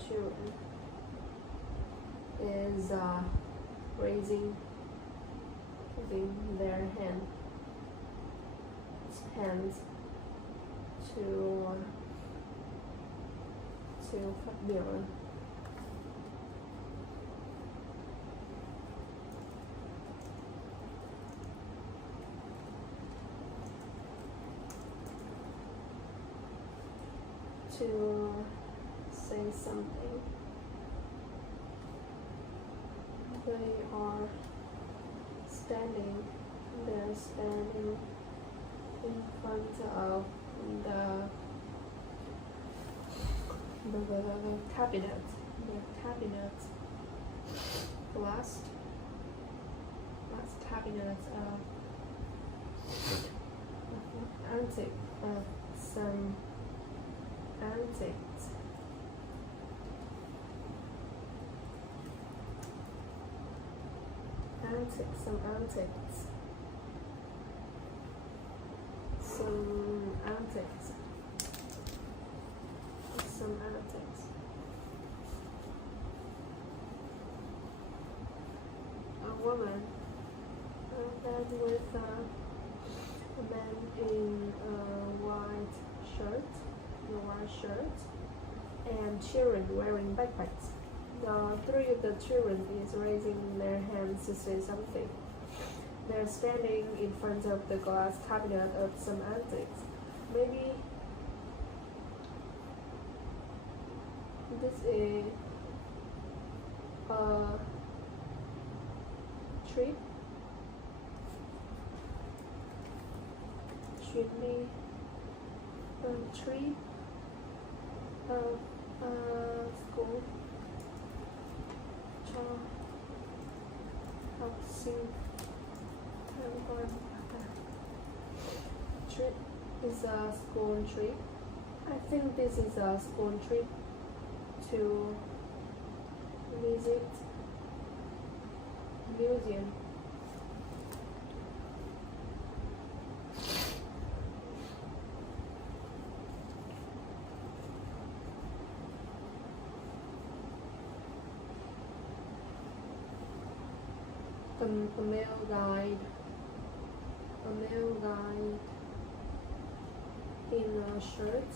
children is raising their hands to phát biểu. To say something. They are standing. They're standing in front of the cabinet. The cabinet. Glass cabinet. Some antiques. Some antiques. A woman, a man with a man in a white shirt, and children wearing backpacks. The three of the children is raising their hands to say something. They're standing in front of the glass cabinet of some antiques. Maybe this is a trip. Should be a trip of school. Trip is a school trip. I think this is a school trip to visit museum. A male guide in a shirt,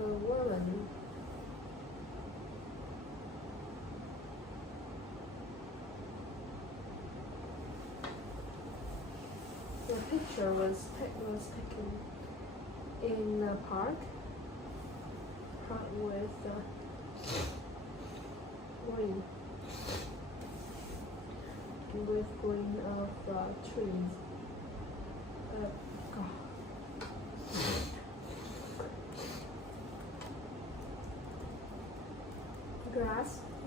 a woman the picture was taken in a park with green of trees.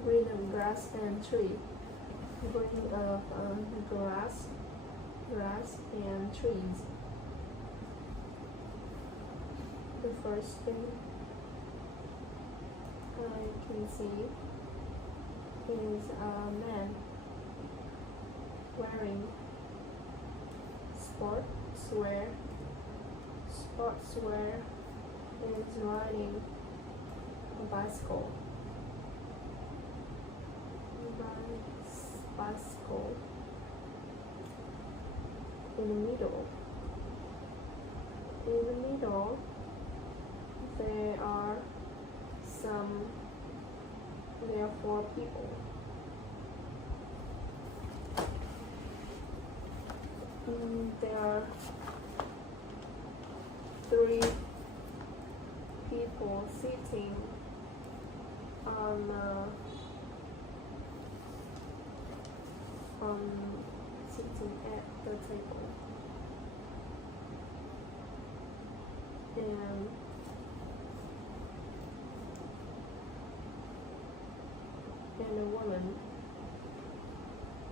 Green of grass and tree. Green of grass and trees. The first thing I can see is a man wearing sportswear is riding a bicycle. In the middle there are 4 people. There are 3 people sitting at the table, and a woman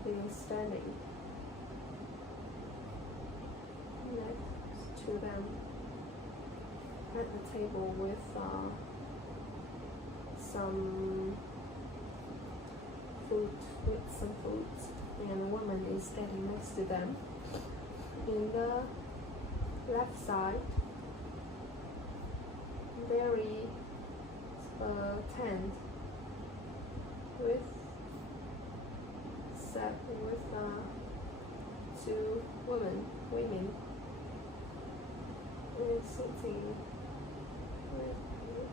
is standing. to them at the table with some food, and a woman is standing next to them. In the left side, there is a tent with two women is sitting with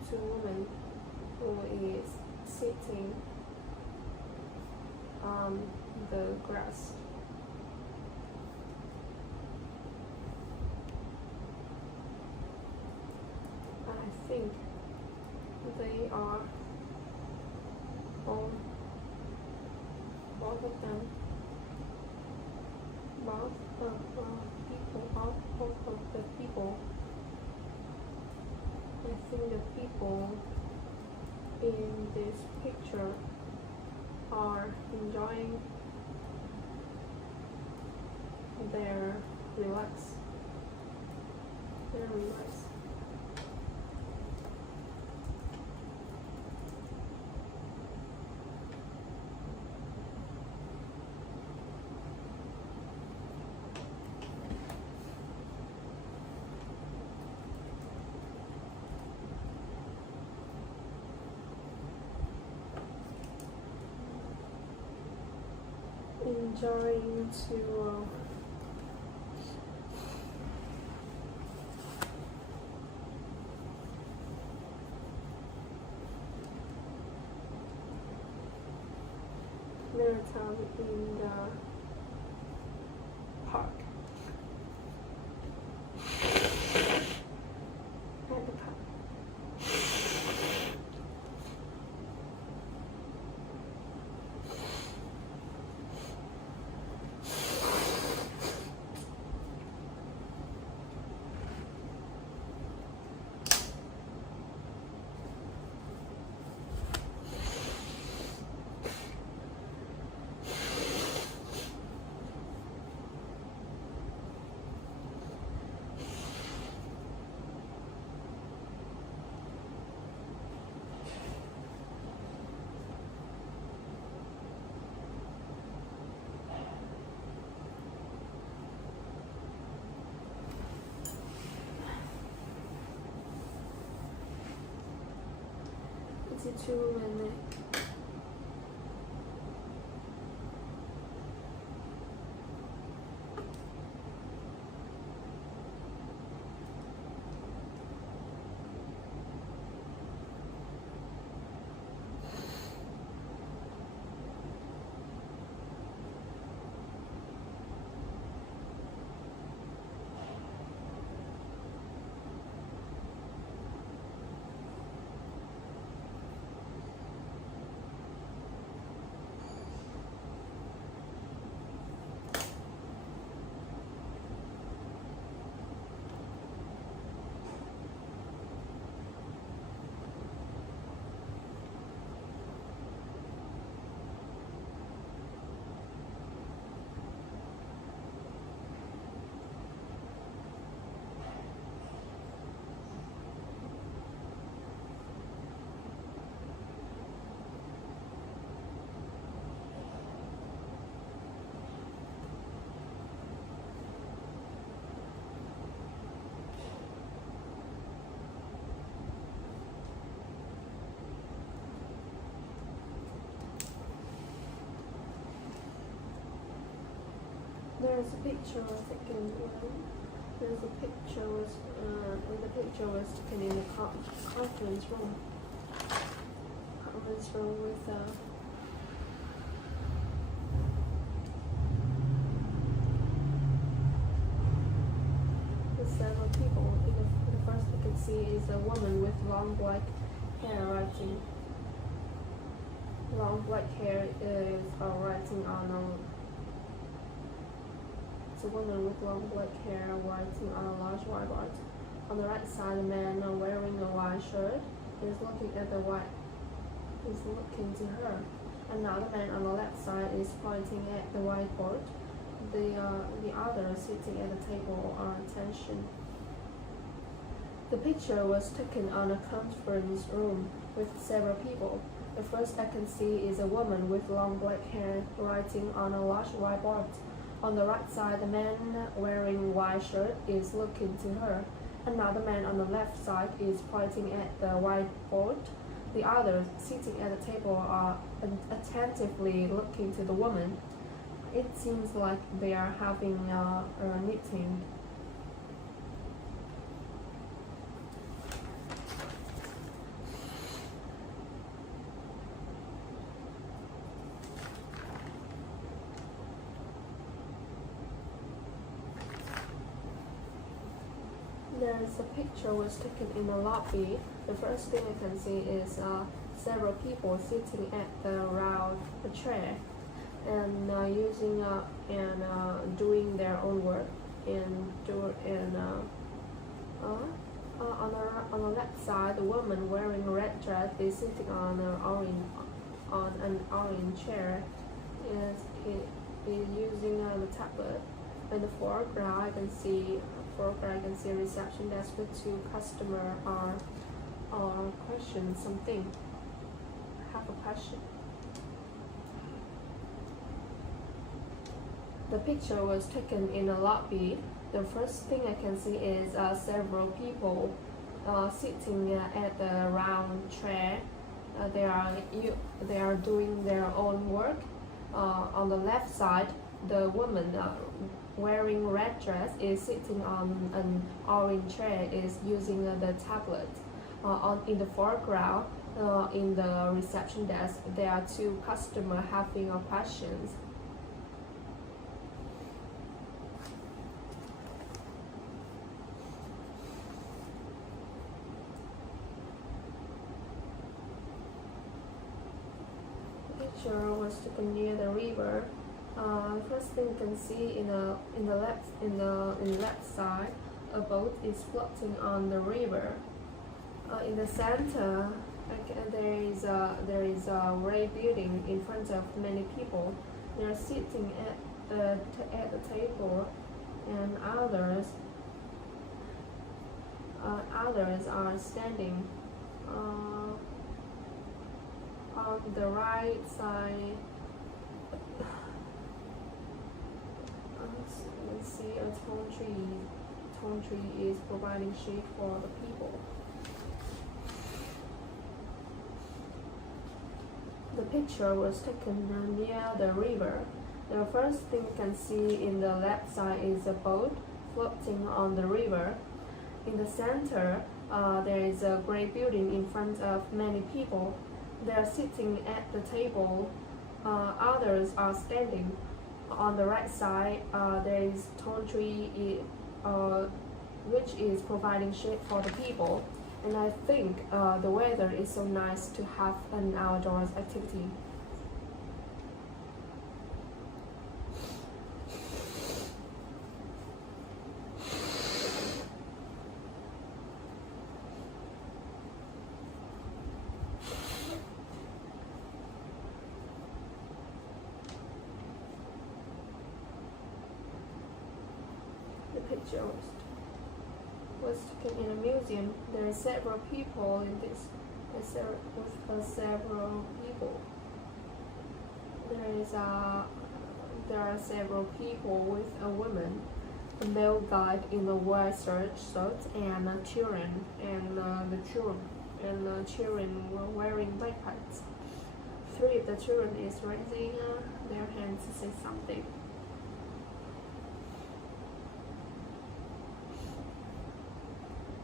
two women who is sitting on the grass. I think they are all, both of them, both of the people. I think the people in this picture are enjoying their relax. Enjoying to their time in the park. At the park. It's two women. There's a picture of the second one. There's a picture was the picture was taken in the conference room. Conference room with several people. In the first you can see is a woman with long black hair writing. Long black hair is writing on a. It's a woman with long black hair writing on a large whiteboard. On the right side, a man wearing a white shirt is looking at the white. Is looking to her. Another man on the left side is pointing at the whiteboard. The others sitting at the table are attention. The picture was taken on a conference room with several people. The first I can see is a woman with long black hair writing on a large whiteboard. On the right side, the man wearing white shirt is looking to her. Another man on the left side is pointing at the whiteboard. The others sitting at the table are attentively looking to the woman. It seems like they are having a meeting. There's a picture was taken in the lobby. The first thing I can see is several people sitting at the round chair and doing their own work. On the left side, the woman wearing a red dress is sitting on an orange chair. Is using the tablet. In the foreground, I can see a reception desk with two customers are questioning something. Have a question. The picture was taken in a lobby. The first thing I can see is several people sitting at the round chair. They are doing their own work. On the left side, the woman wearing red dress is sitting on an orange chair is using the tablet. In the foreground, in the reception desk, there are two customers having questions. The picture was taken near the river. First thing you can see in the left side, a boat is floating on the river. In the center, there is a gray building in front of many people. They are sitting at the table, and others are standing. On the right side, let's see, a tall tree is providing shade for the people. The picture was taken near the river. The first thing you can see in the left side is a boat floating on the river. In the center, there is a gray building in front of many people. They are sitting at the table. Others are standing. On the right side, there is tall tree which is providing shade for the people. And I think the weather is so nice to have an outdoors activity. The picture was taken in a museum. There are several people in this. Several people. There are several people with a woman, a male guide in a white shirt, and children, and children were wearing backpacks. Three of the children is raising their hands to say something.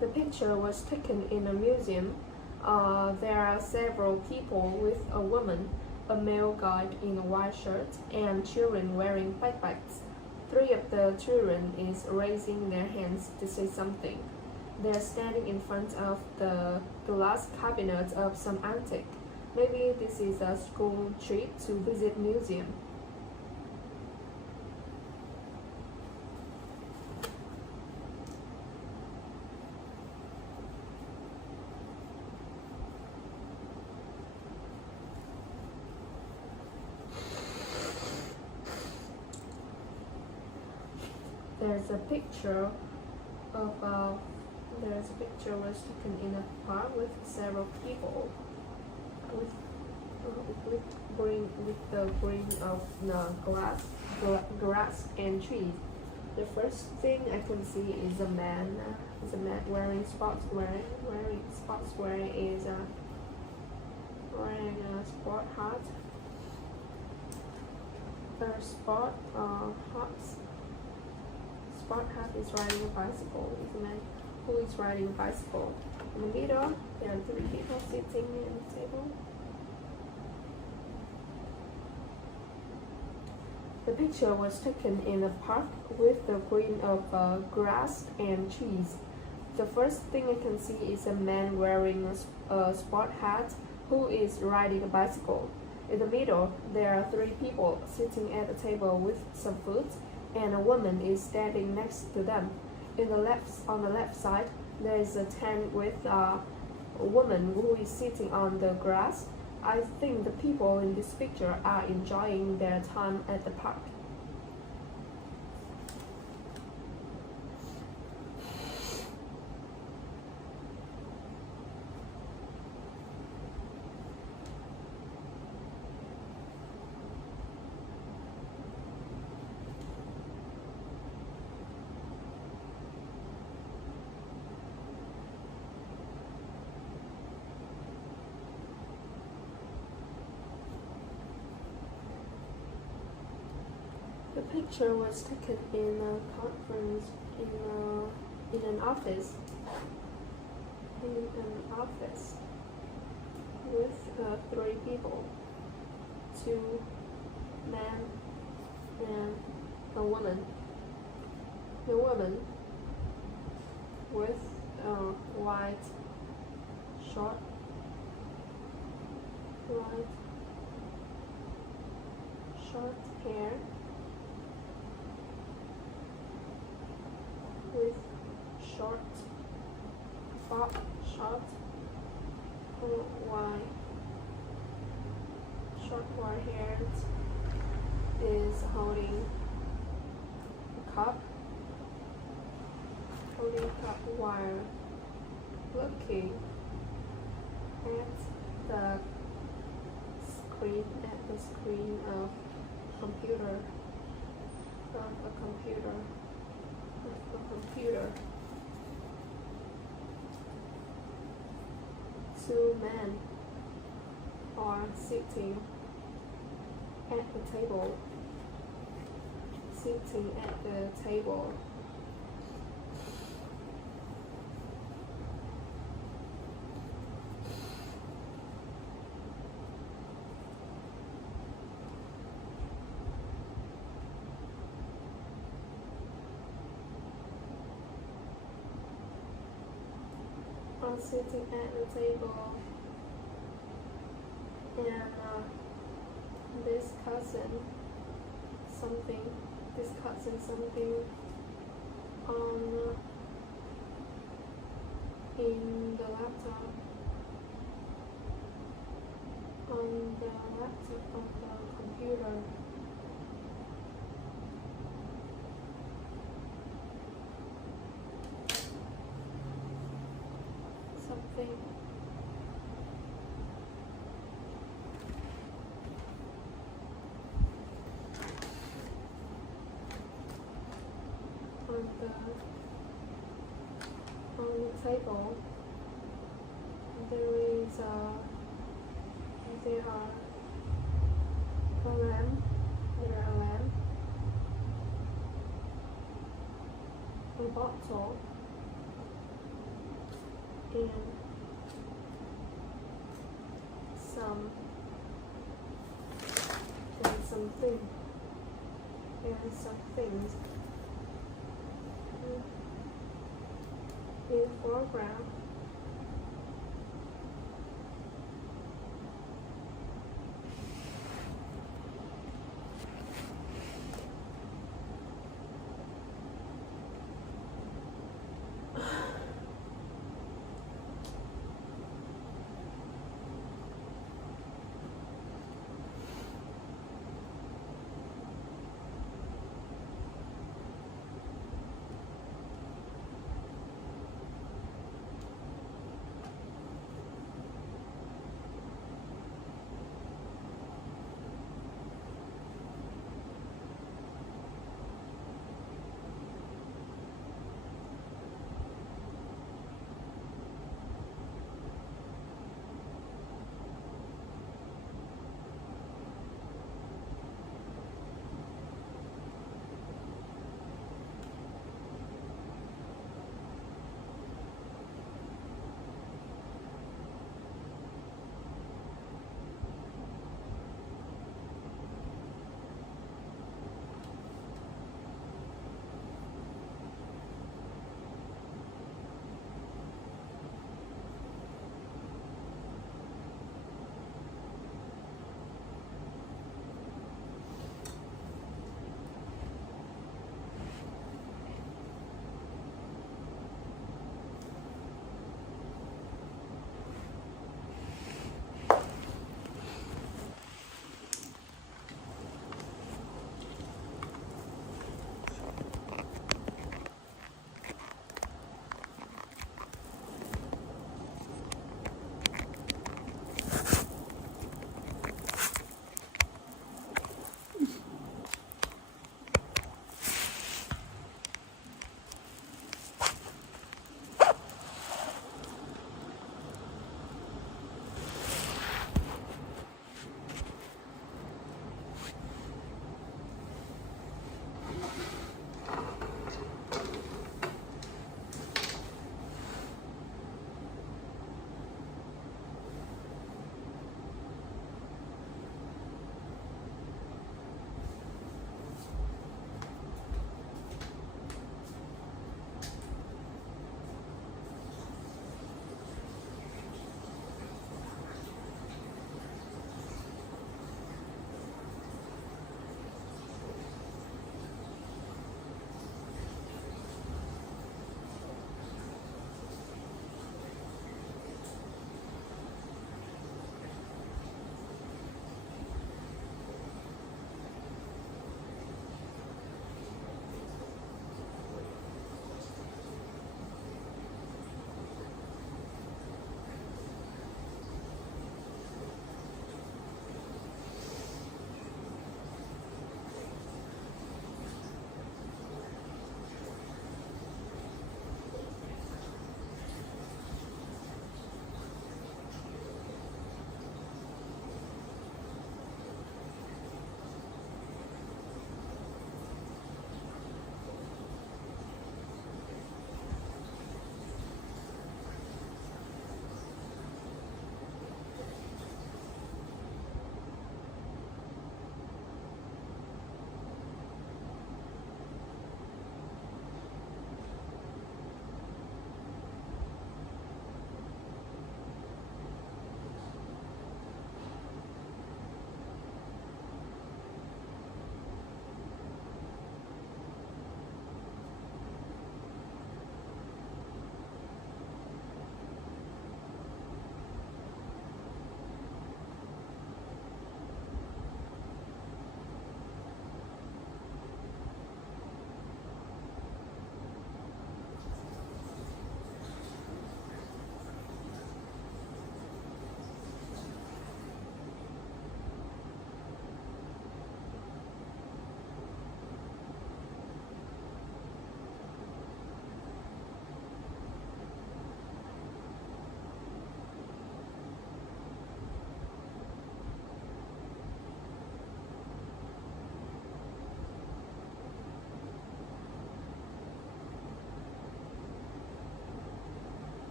The picture was taken in a museum. There are several people with a woman, a male guide in a white shirt, and children wearing backpacks. Three of the children is raising their hands to say something. They're standing in front of the glass cabinet of some antique. Maybe this is a school trip to visit museum. There's a picture of There's a picture was taken in a park with several people with the green of grass and trees. The first thing I can see is a man. Is a man wearing sportswear. Wearing a sport hat. Sport hat is riding a bicycle. Is a man who is riding a bicycle. In the middle, there are three people sitting at the table. The picture was taken in a park with the green of grass and trees. The first thing I can see is a man wearing a sport hat who is riding a bicycle. In the middle, there are three people sitting at a table with some food, and a woman is standing next to them. On the left side, there is a tent with a woman who is sitting on the grass. I think the people in this picture are enjoying their time at the park. The picture was taken in a conference in an office with three people, two men and a woman. The woman with white short hair with short white hair is holding a cup while looking at the screen of computer. Two men are sitting at the table. Sitting at the table and discussing something on in the laptop of the computer. Something on the table. There are a lamp, a bottle, and some things in the foreground.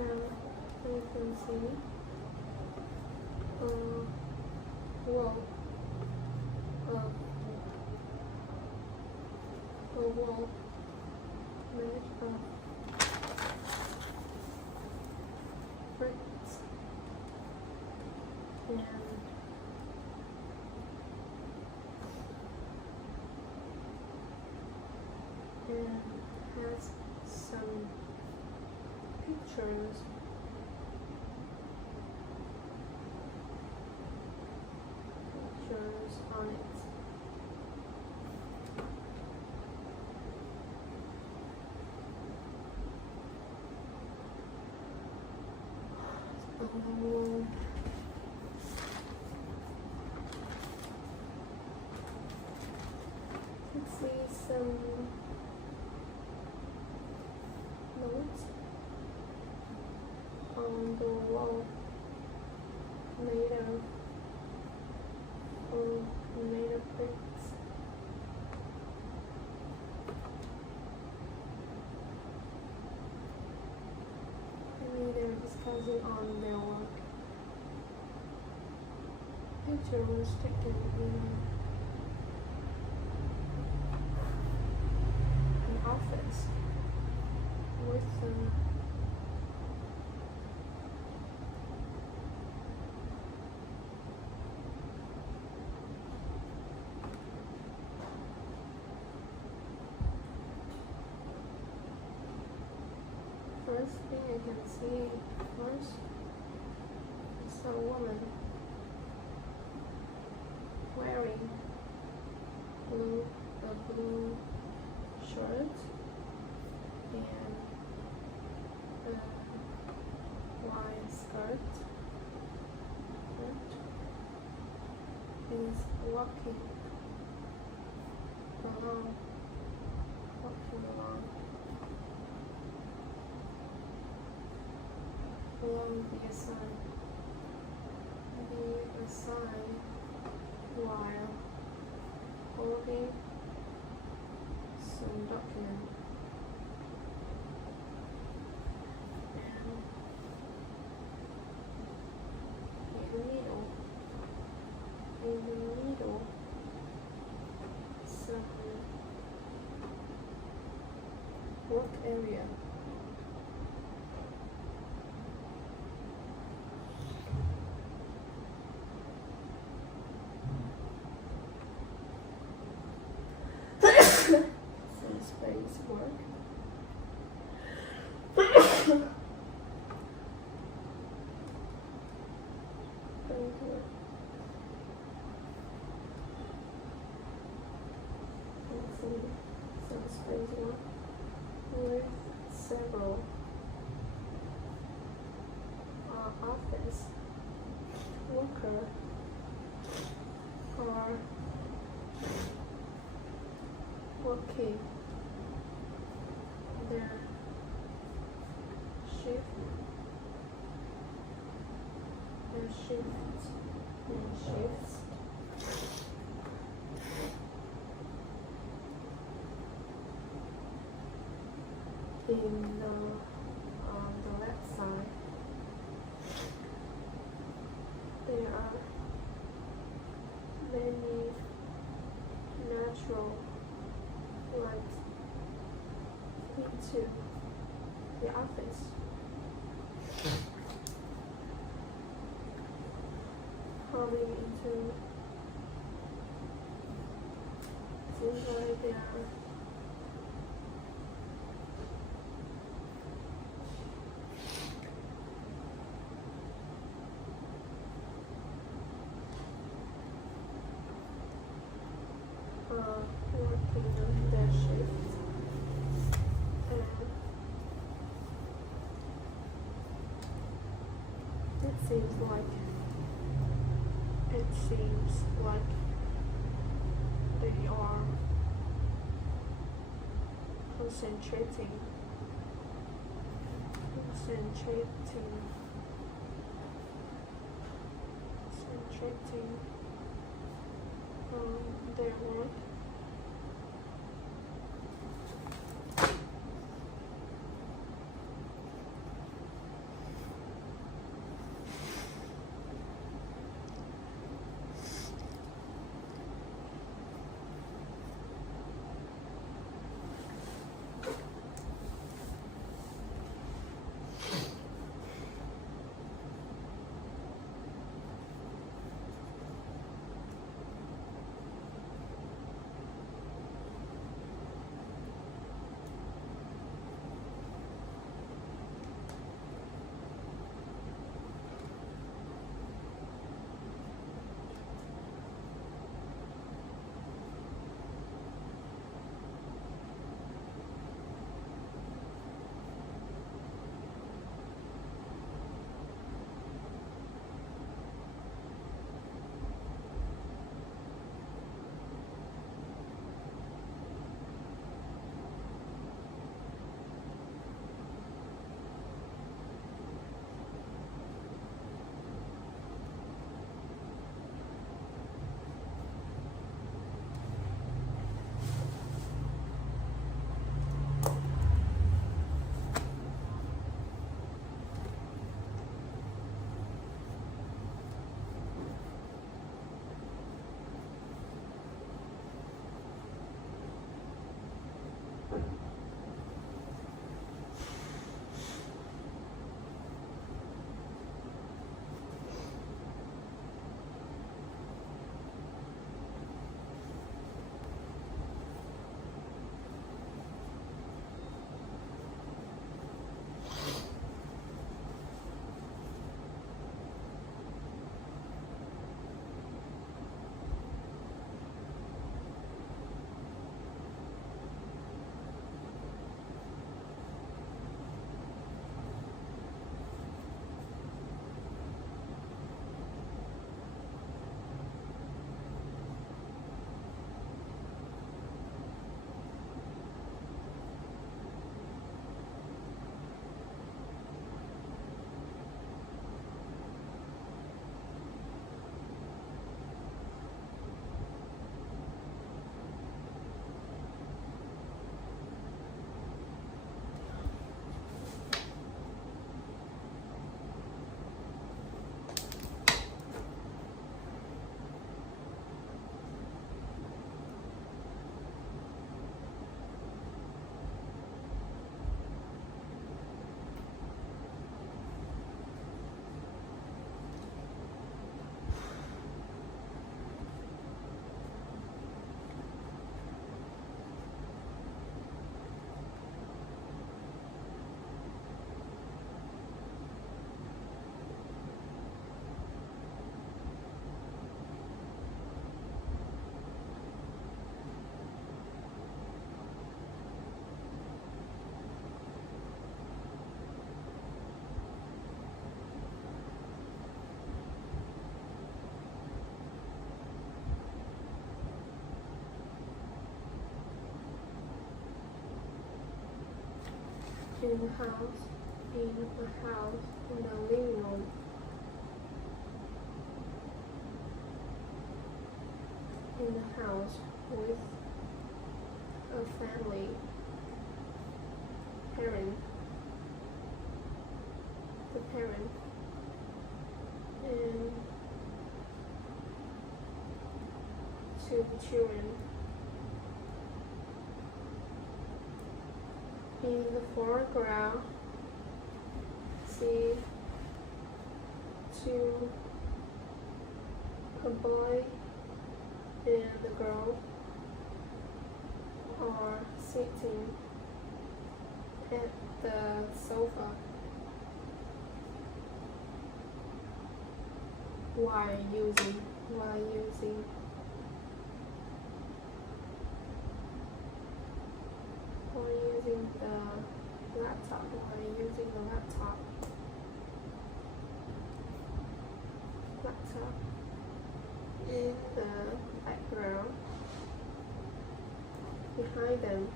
And you can see wall, a wall made of bricks and has some pictures on it. Let's see some notes on the wall made of bricks. Maybe they're discussing on their work. Picture was taken in an office with some first thing I can see first is a woman wearing a blue shirt and a white skirt. Is walking along the sign while holding some document. And in the middle, some work area. Some space work. Some space work with several office workers are working their shifts. On the left side, there are many natural light into the office. Coming into, seems like they are working on their shift, and it seems like they are concentrating on their work. in the house, in the living room. In the house with a family, the parent, and two children. In the foreground, see a boy and the girl are sitting at the sofa while using the laptop. In the background, behind them,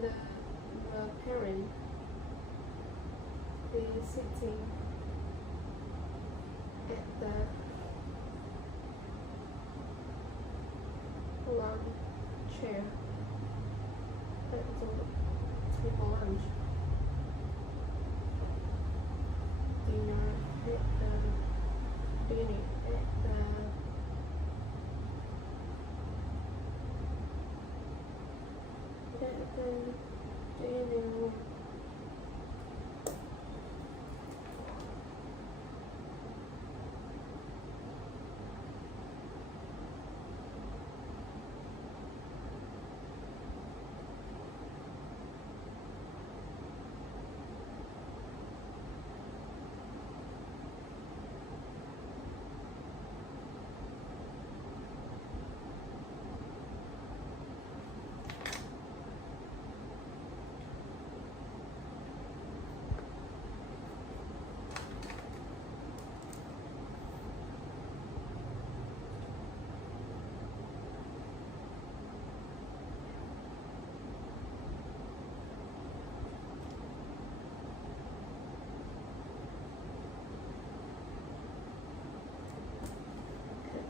the parent is sitting at the lunch chair at the table lunch. Dinner at the dining room.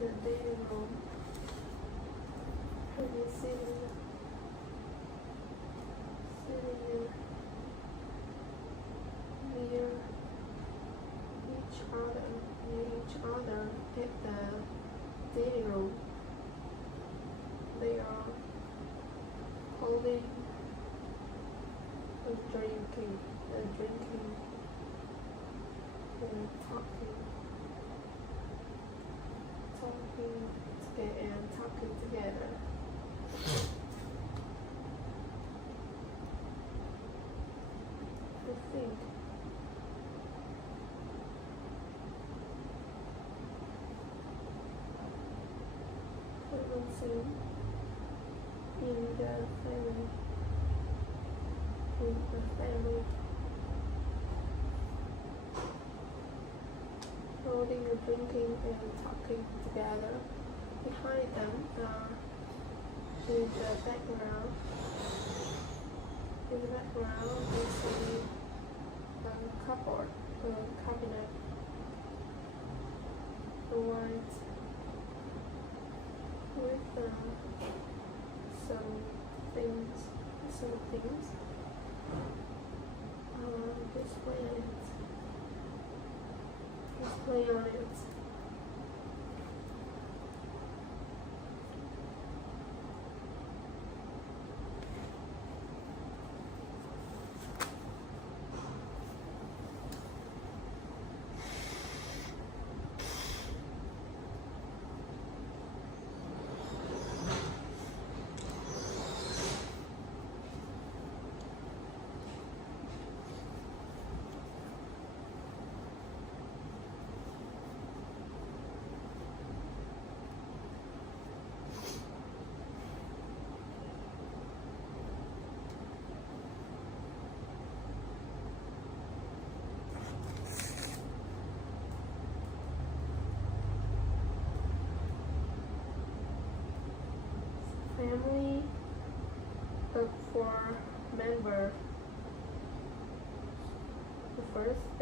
The dining room, and you're sitting near each other at the dining room. They are holding and drinking and talking together. I think one scene in the family holding and drinking and talking together. Behind them, in the background, we see a cupboard, a cabinet, white with some things display on it.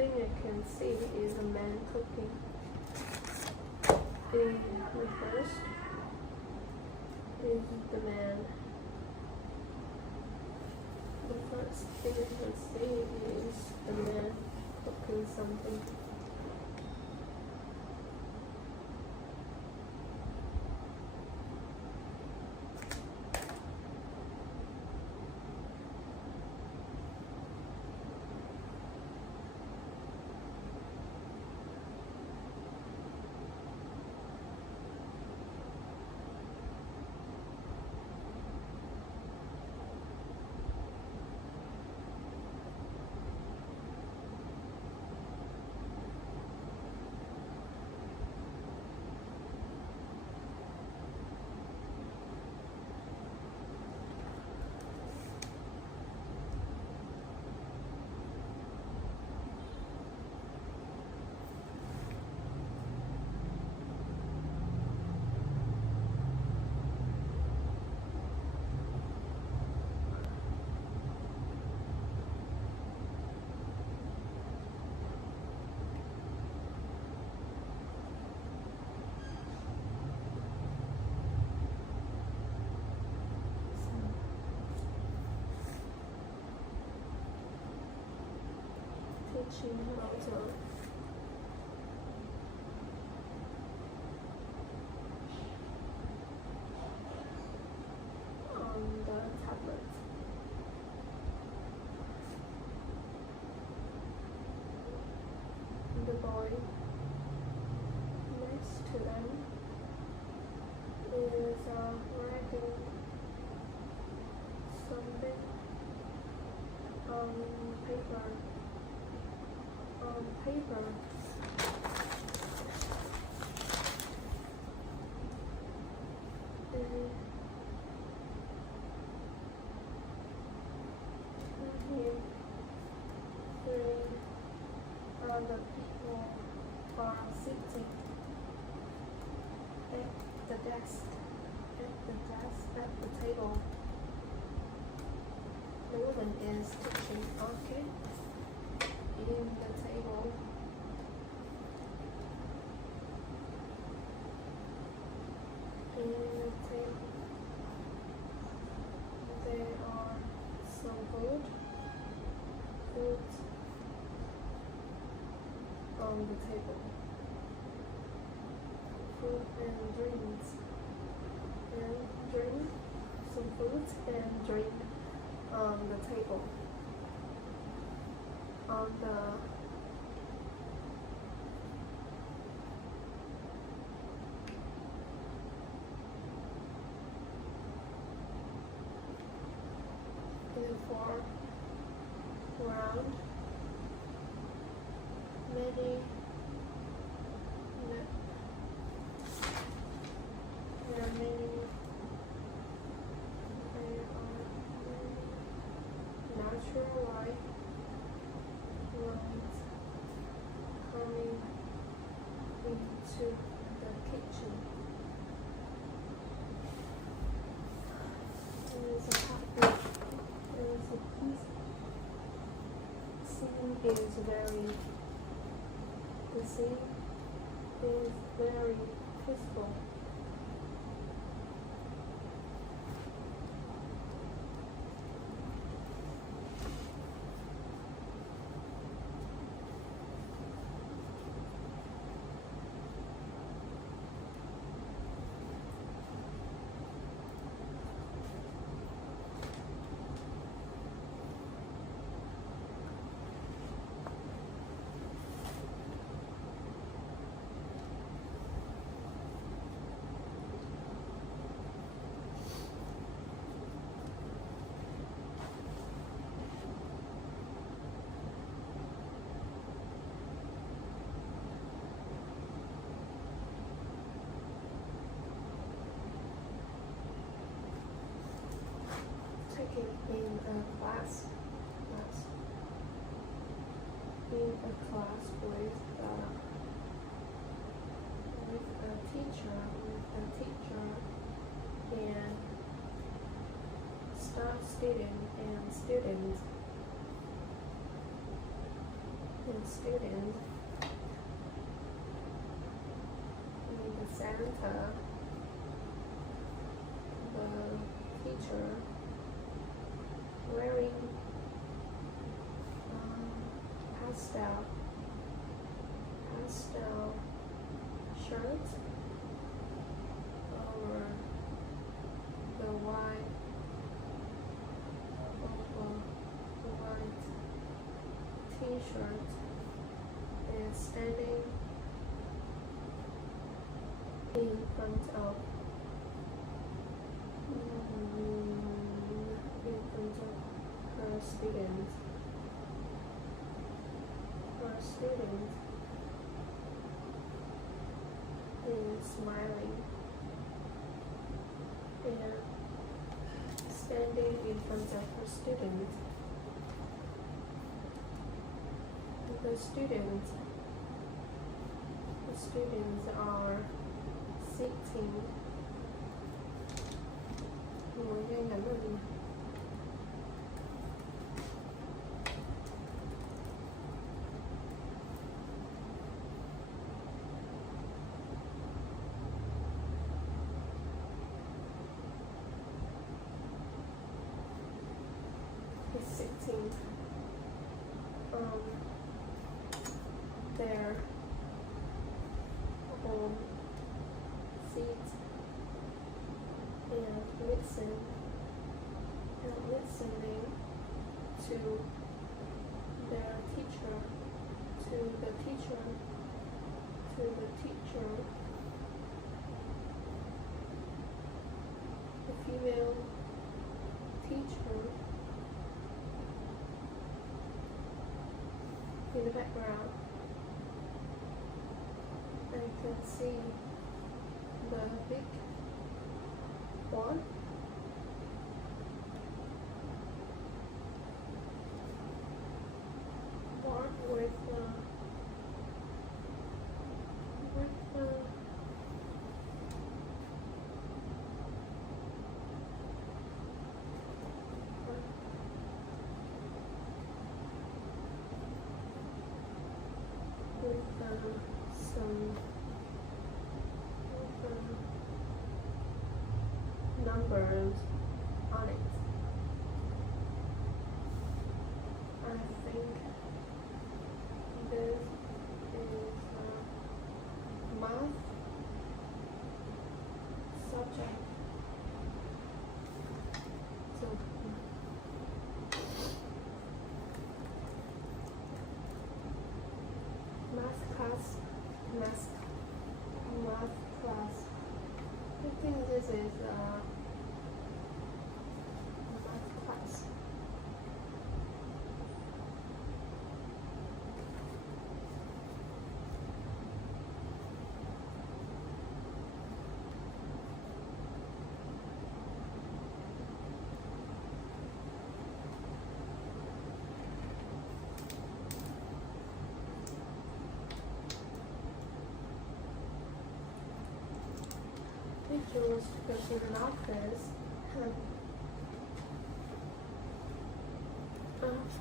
thing I can see is a man cooking. In the first is the man. The first thing I can see is the man cooking something. Teaching how to on the tablet. The boy next to them is writing something on paper. On paper. Here, three other people are sitting at the desk, at the table. The woman is teaching okay in the table. In the table, there are some food on the table. Food and drinks. And drink, some food and drink on the table. On the foreground, many there are many natural light lines coming into the kitchen. There is a hot there is a piece. The scene is very peaceful. Taking in a class with a teacher and student student. In the center, the teacher wearing pastel shirt over the white t-shirt, and standing in front of her student. Her student is smiling and standing in front of her student. The students are sitting. Ngồi ngay ngắn ở đây. He's sitting their home seat and listening to their teacher, the female teacher. In the background, I can see the big one. With some numbers on it. I think this is a math subject. So math class. I think this is a math class. Picture was taken in an office.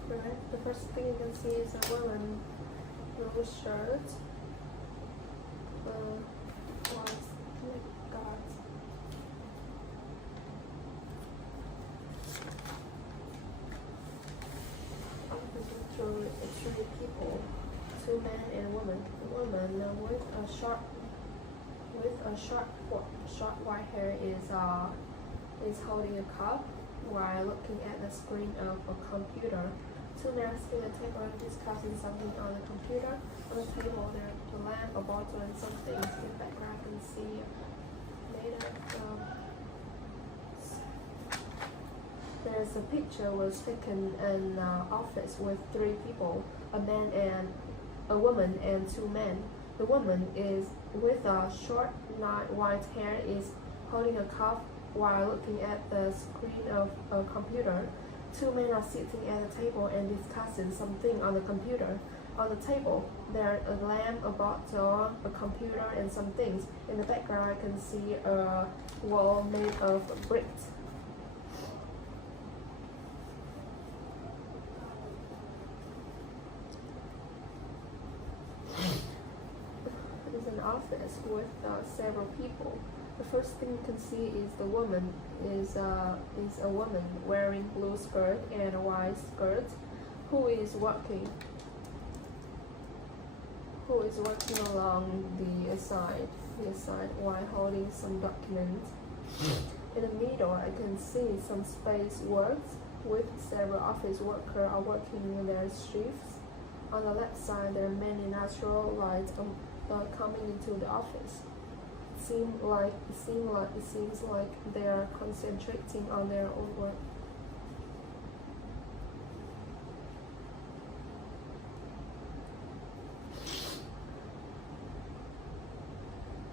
Right. The first thing you can see is a woman with a shirt. Oh my God. Three people, two men and a woman. The woman with a short white hair is holding a cup while looking at the screen of a computer. Two men sitting at a table discussing something on the computer. On the table there's a lamp, a bottle, and some things. In the background you can see there's a picture was taken in an office with three people, a woman and two men. The woman is with a short white hair is holding a cup while looking at the screen of a computer. Two men are sitting at a table and discussing something on the computer. On the table, there is a lamp, a bottle, a computer, and some things. In the background, I can see a wall made of bricks. office with several people. The first thing you can see is a woman wearing blue skirt and a white skirt who is walking along the side while holding some documents. In the middle, I can see some space works with several office workers are working in their shifts. On the left side, there are many natural lights coming into the office. It seems like they are concentrating on their own work.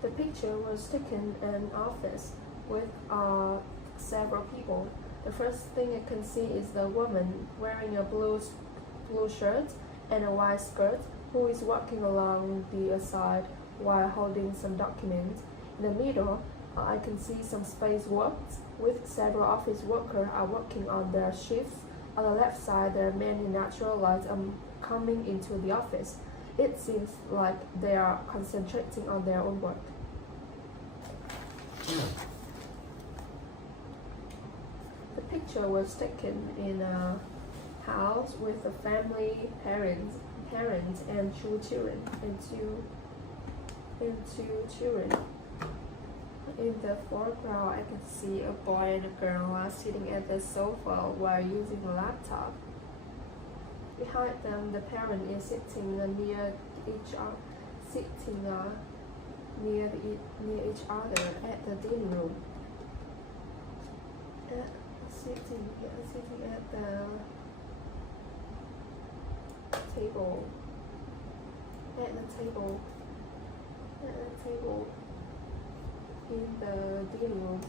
The picture was taken in an office with several people. The first thing I can see is the woman wearing a blue shirt and a white skirt who is walking along the side while holding some documents. In the middle, I can see some space works with several office workers are working on their shifts. On the left side, there are many natural lights coming into the office. It seems like they are concentrating on their own work. The picture was taken in a house with a family, parents and two children. In the foreground, I can see a boy and a girl are sitting at the sofa while using a laptop. Behind them, the parent is sitting near each other at the dining room. Sitting at the table in the dining room.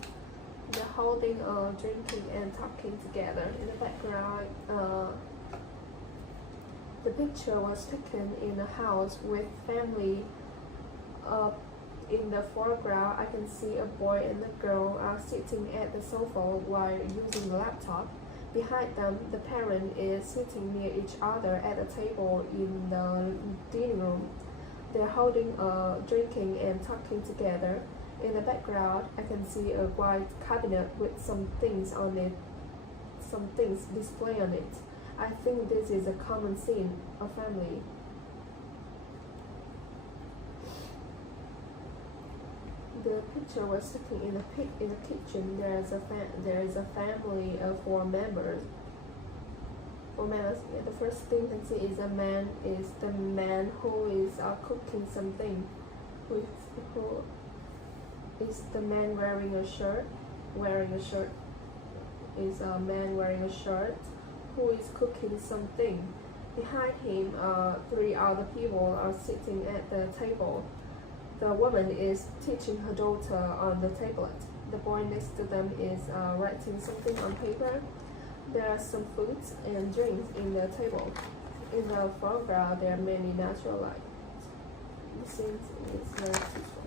They're holding, drinking and talking together. In the background, the picture was taken in a house with family. In the foreground, I can see a boy and a girl are sitting at the sofa while using the laptop. Behind them, the parent is sitting near each other at a table in the dining room. They're holding, drinking and talking together. In the background, I can see a white cabinet with some things displayed on it. I think this is a common scene of family. The picture was taken in the kitchen. There is a family of four members. The first thing you can see is the man who is cooking something. Who is the man wearing a shirt? Is a man wearing a shirt who is cooking something. Behind him, three other people are sitting at the table. The woman is teaching her daughter on the tablet. The boy next to them is writing something on paper. There are some foods and drinks in the table. In the foreground, there are many natural lights. The scene is very peaceful.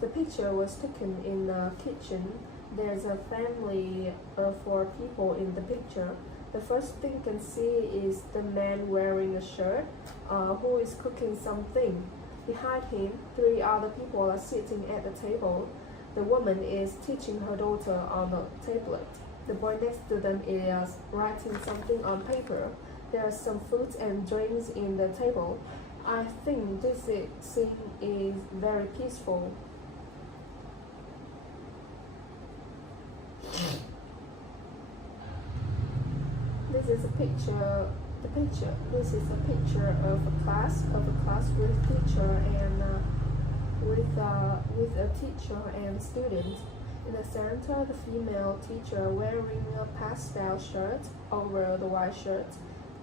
The picture was taken in the kitchen. There's a family of four people in the picture. The first thing you can see is the man wearing a shirt who is cooking something. Behind him, three other people are sitting at the table. The woman is teaching her daughter on a tablet. The boy next to them is writing something on paper. There are some foods and drinks in the table. I think this scene is very peaceful. This is a picture. This is a picture of a class with teacher and with a teacher and student. In the center, the female teacher wearing a pastel shirt over the white shirt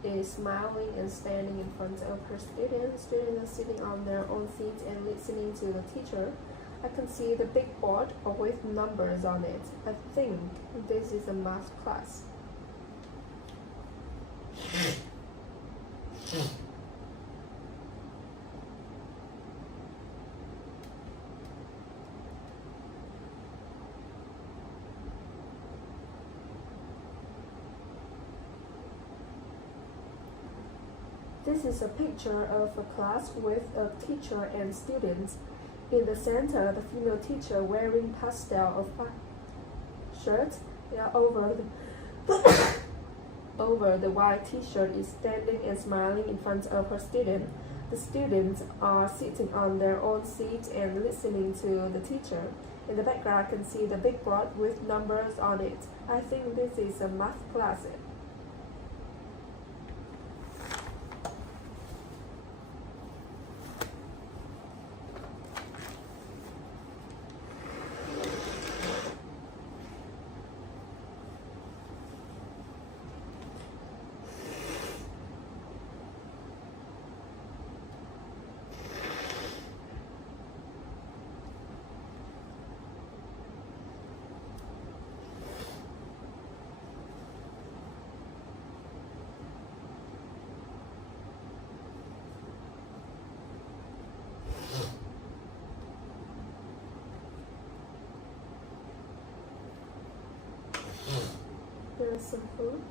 is smiling and standing in front of her students. Students are sitting on their own feet and listening to the teacher. I can see the big board with numbers on it. I think this is a math class. This is a picture of a class with a teacher and students. In the center, the female teacher wearing pastel of shirt over the white t-shirt is standing and smiling in front of her student. The students are sitting on their own seats and listening to the teacher. In the background, I can see the big board with numbers on it. I think this is a math class. There's some food.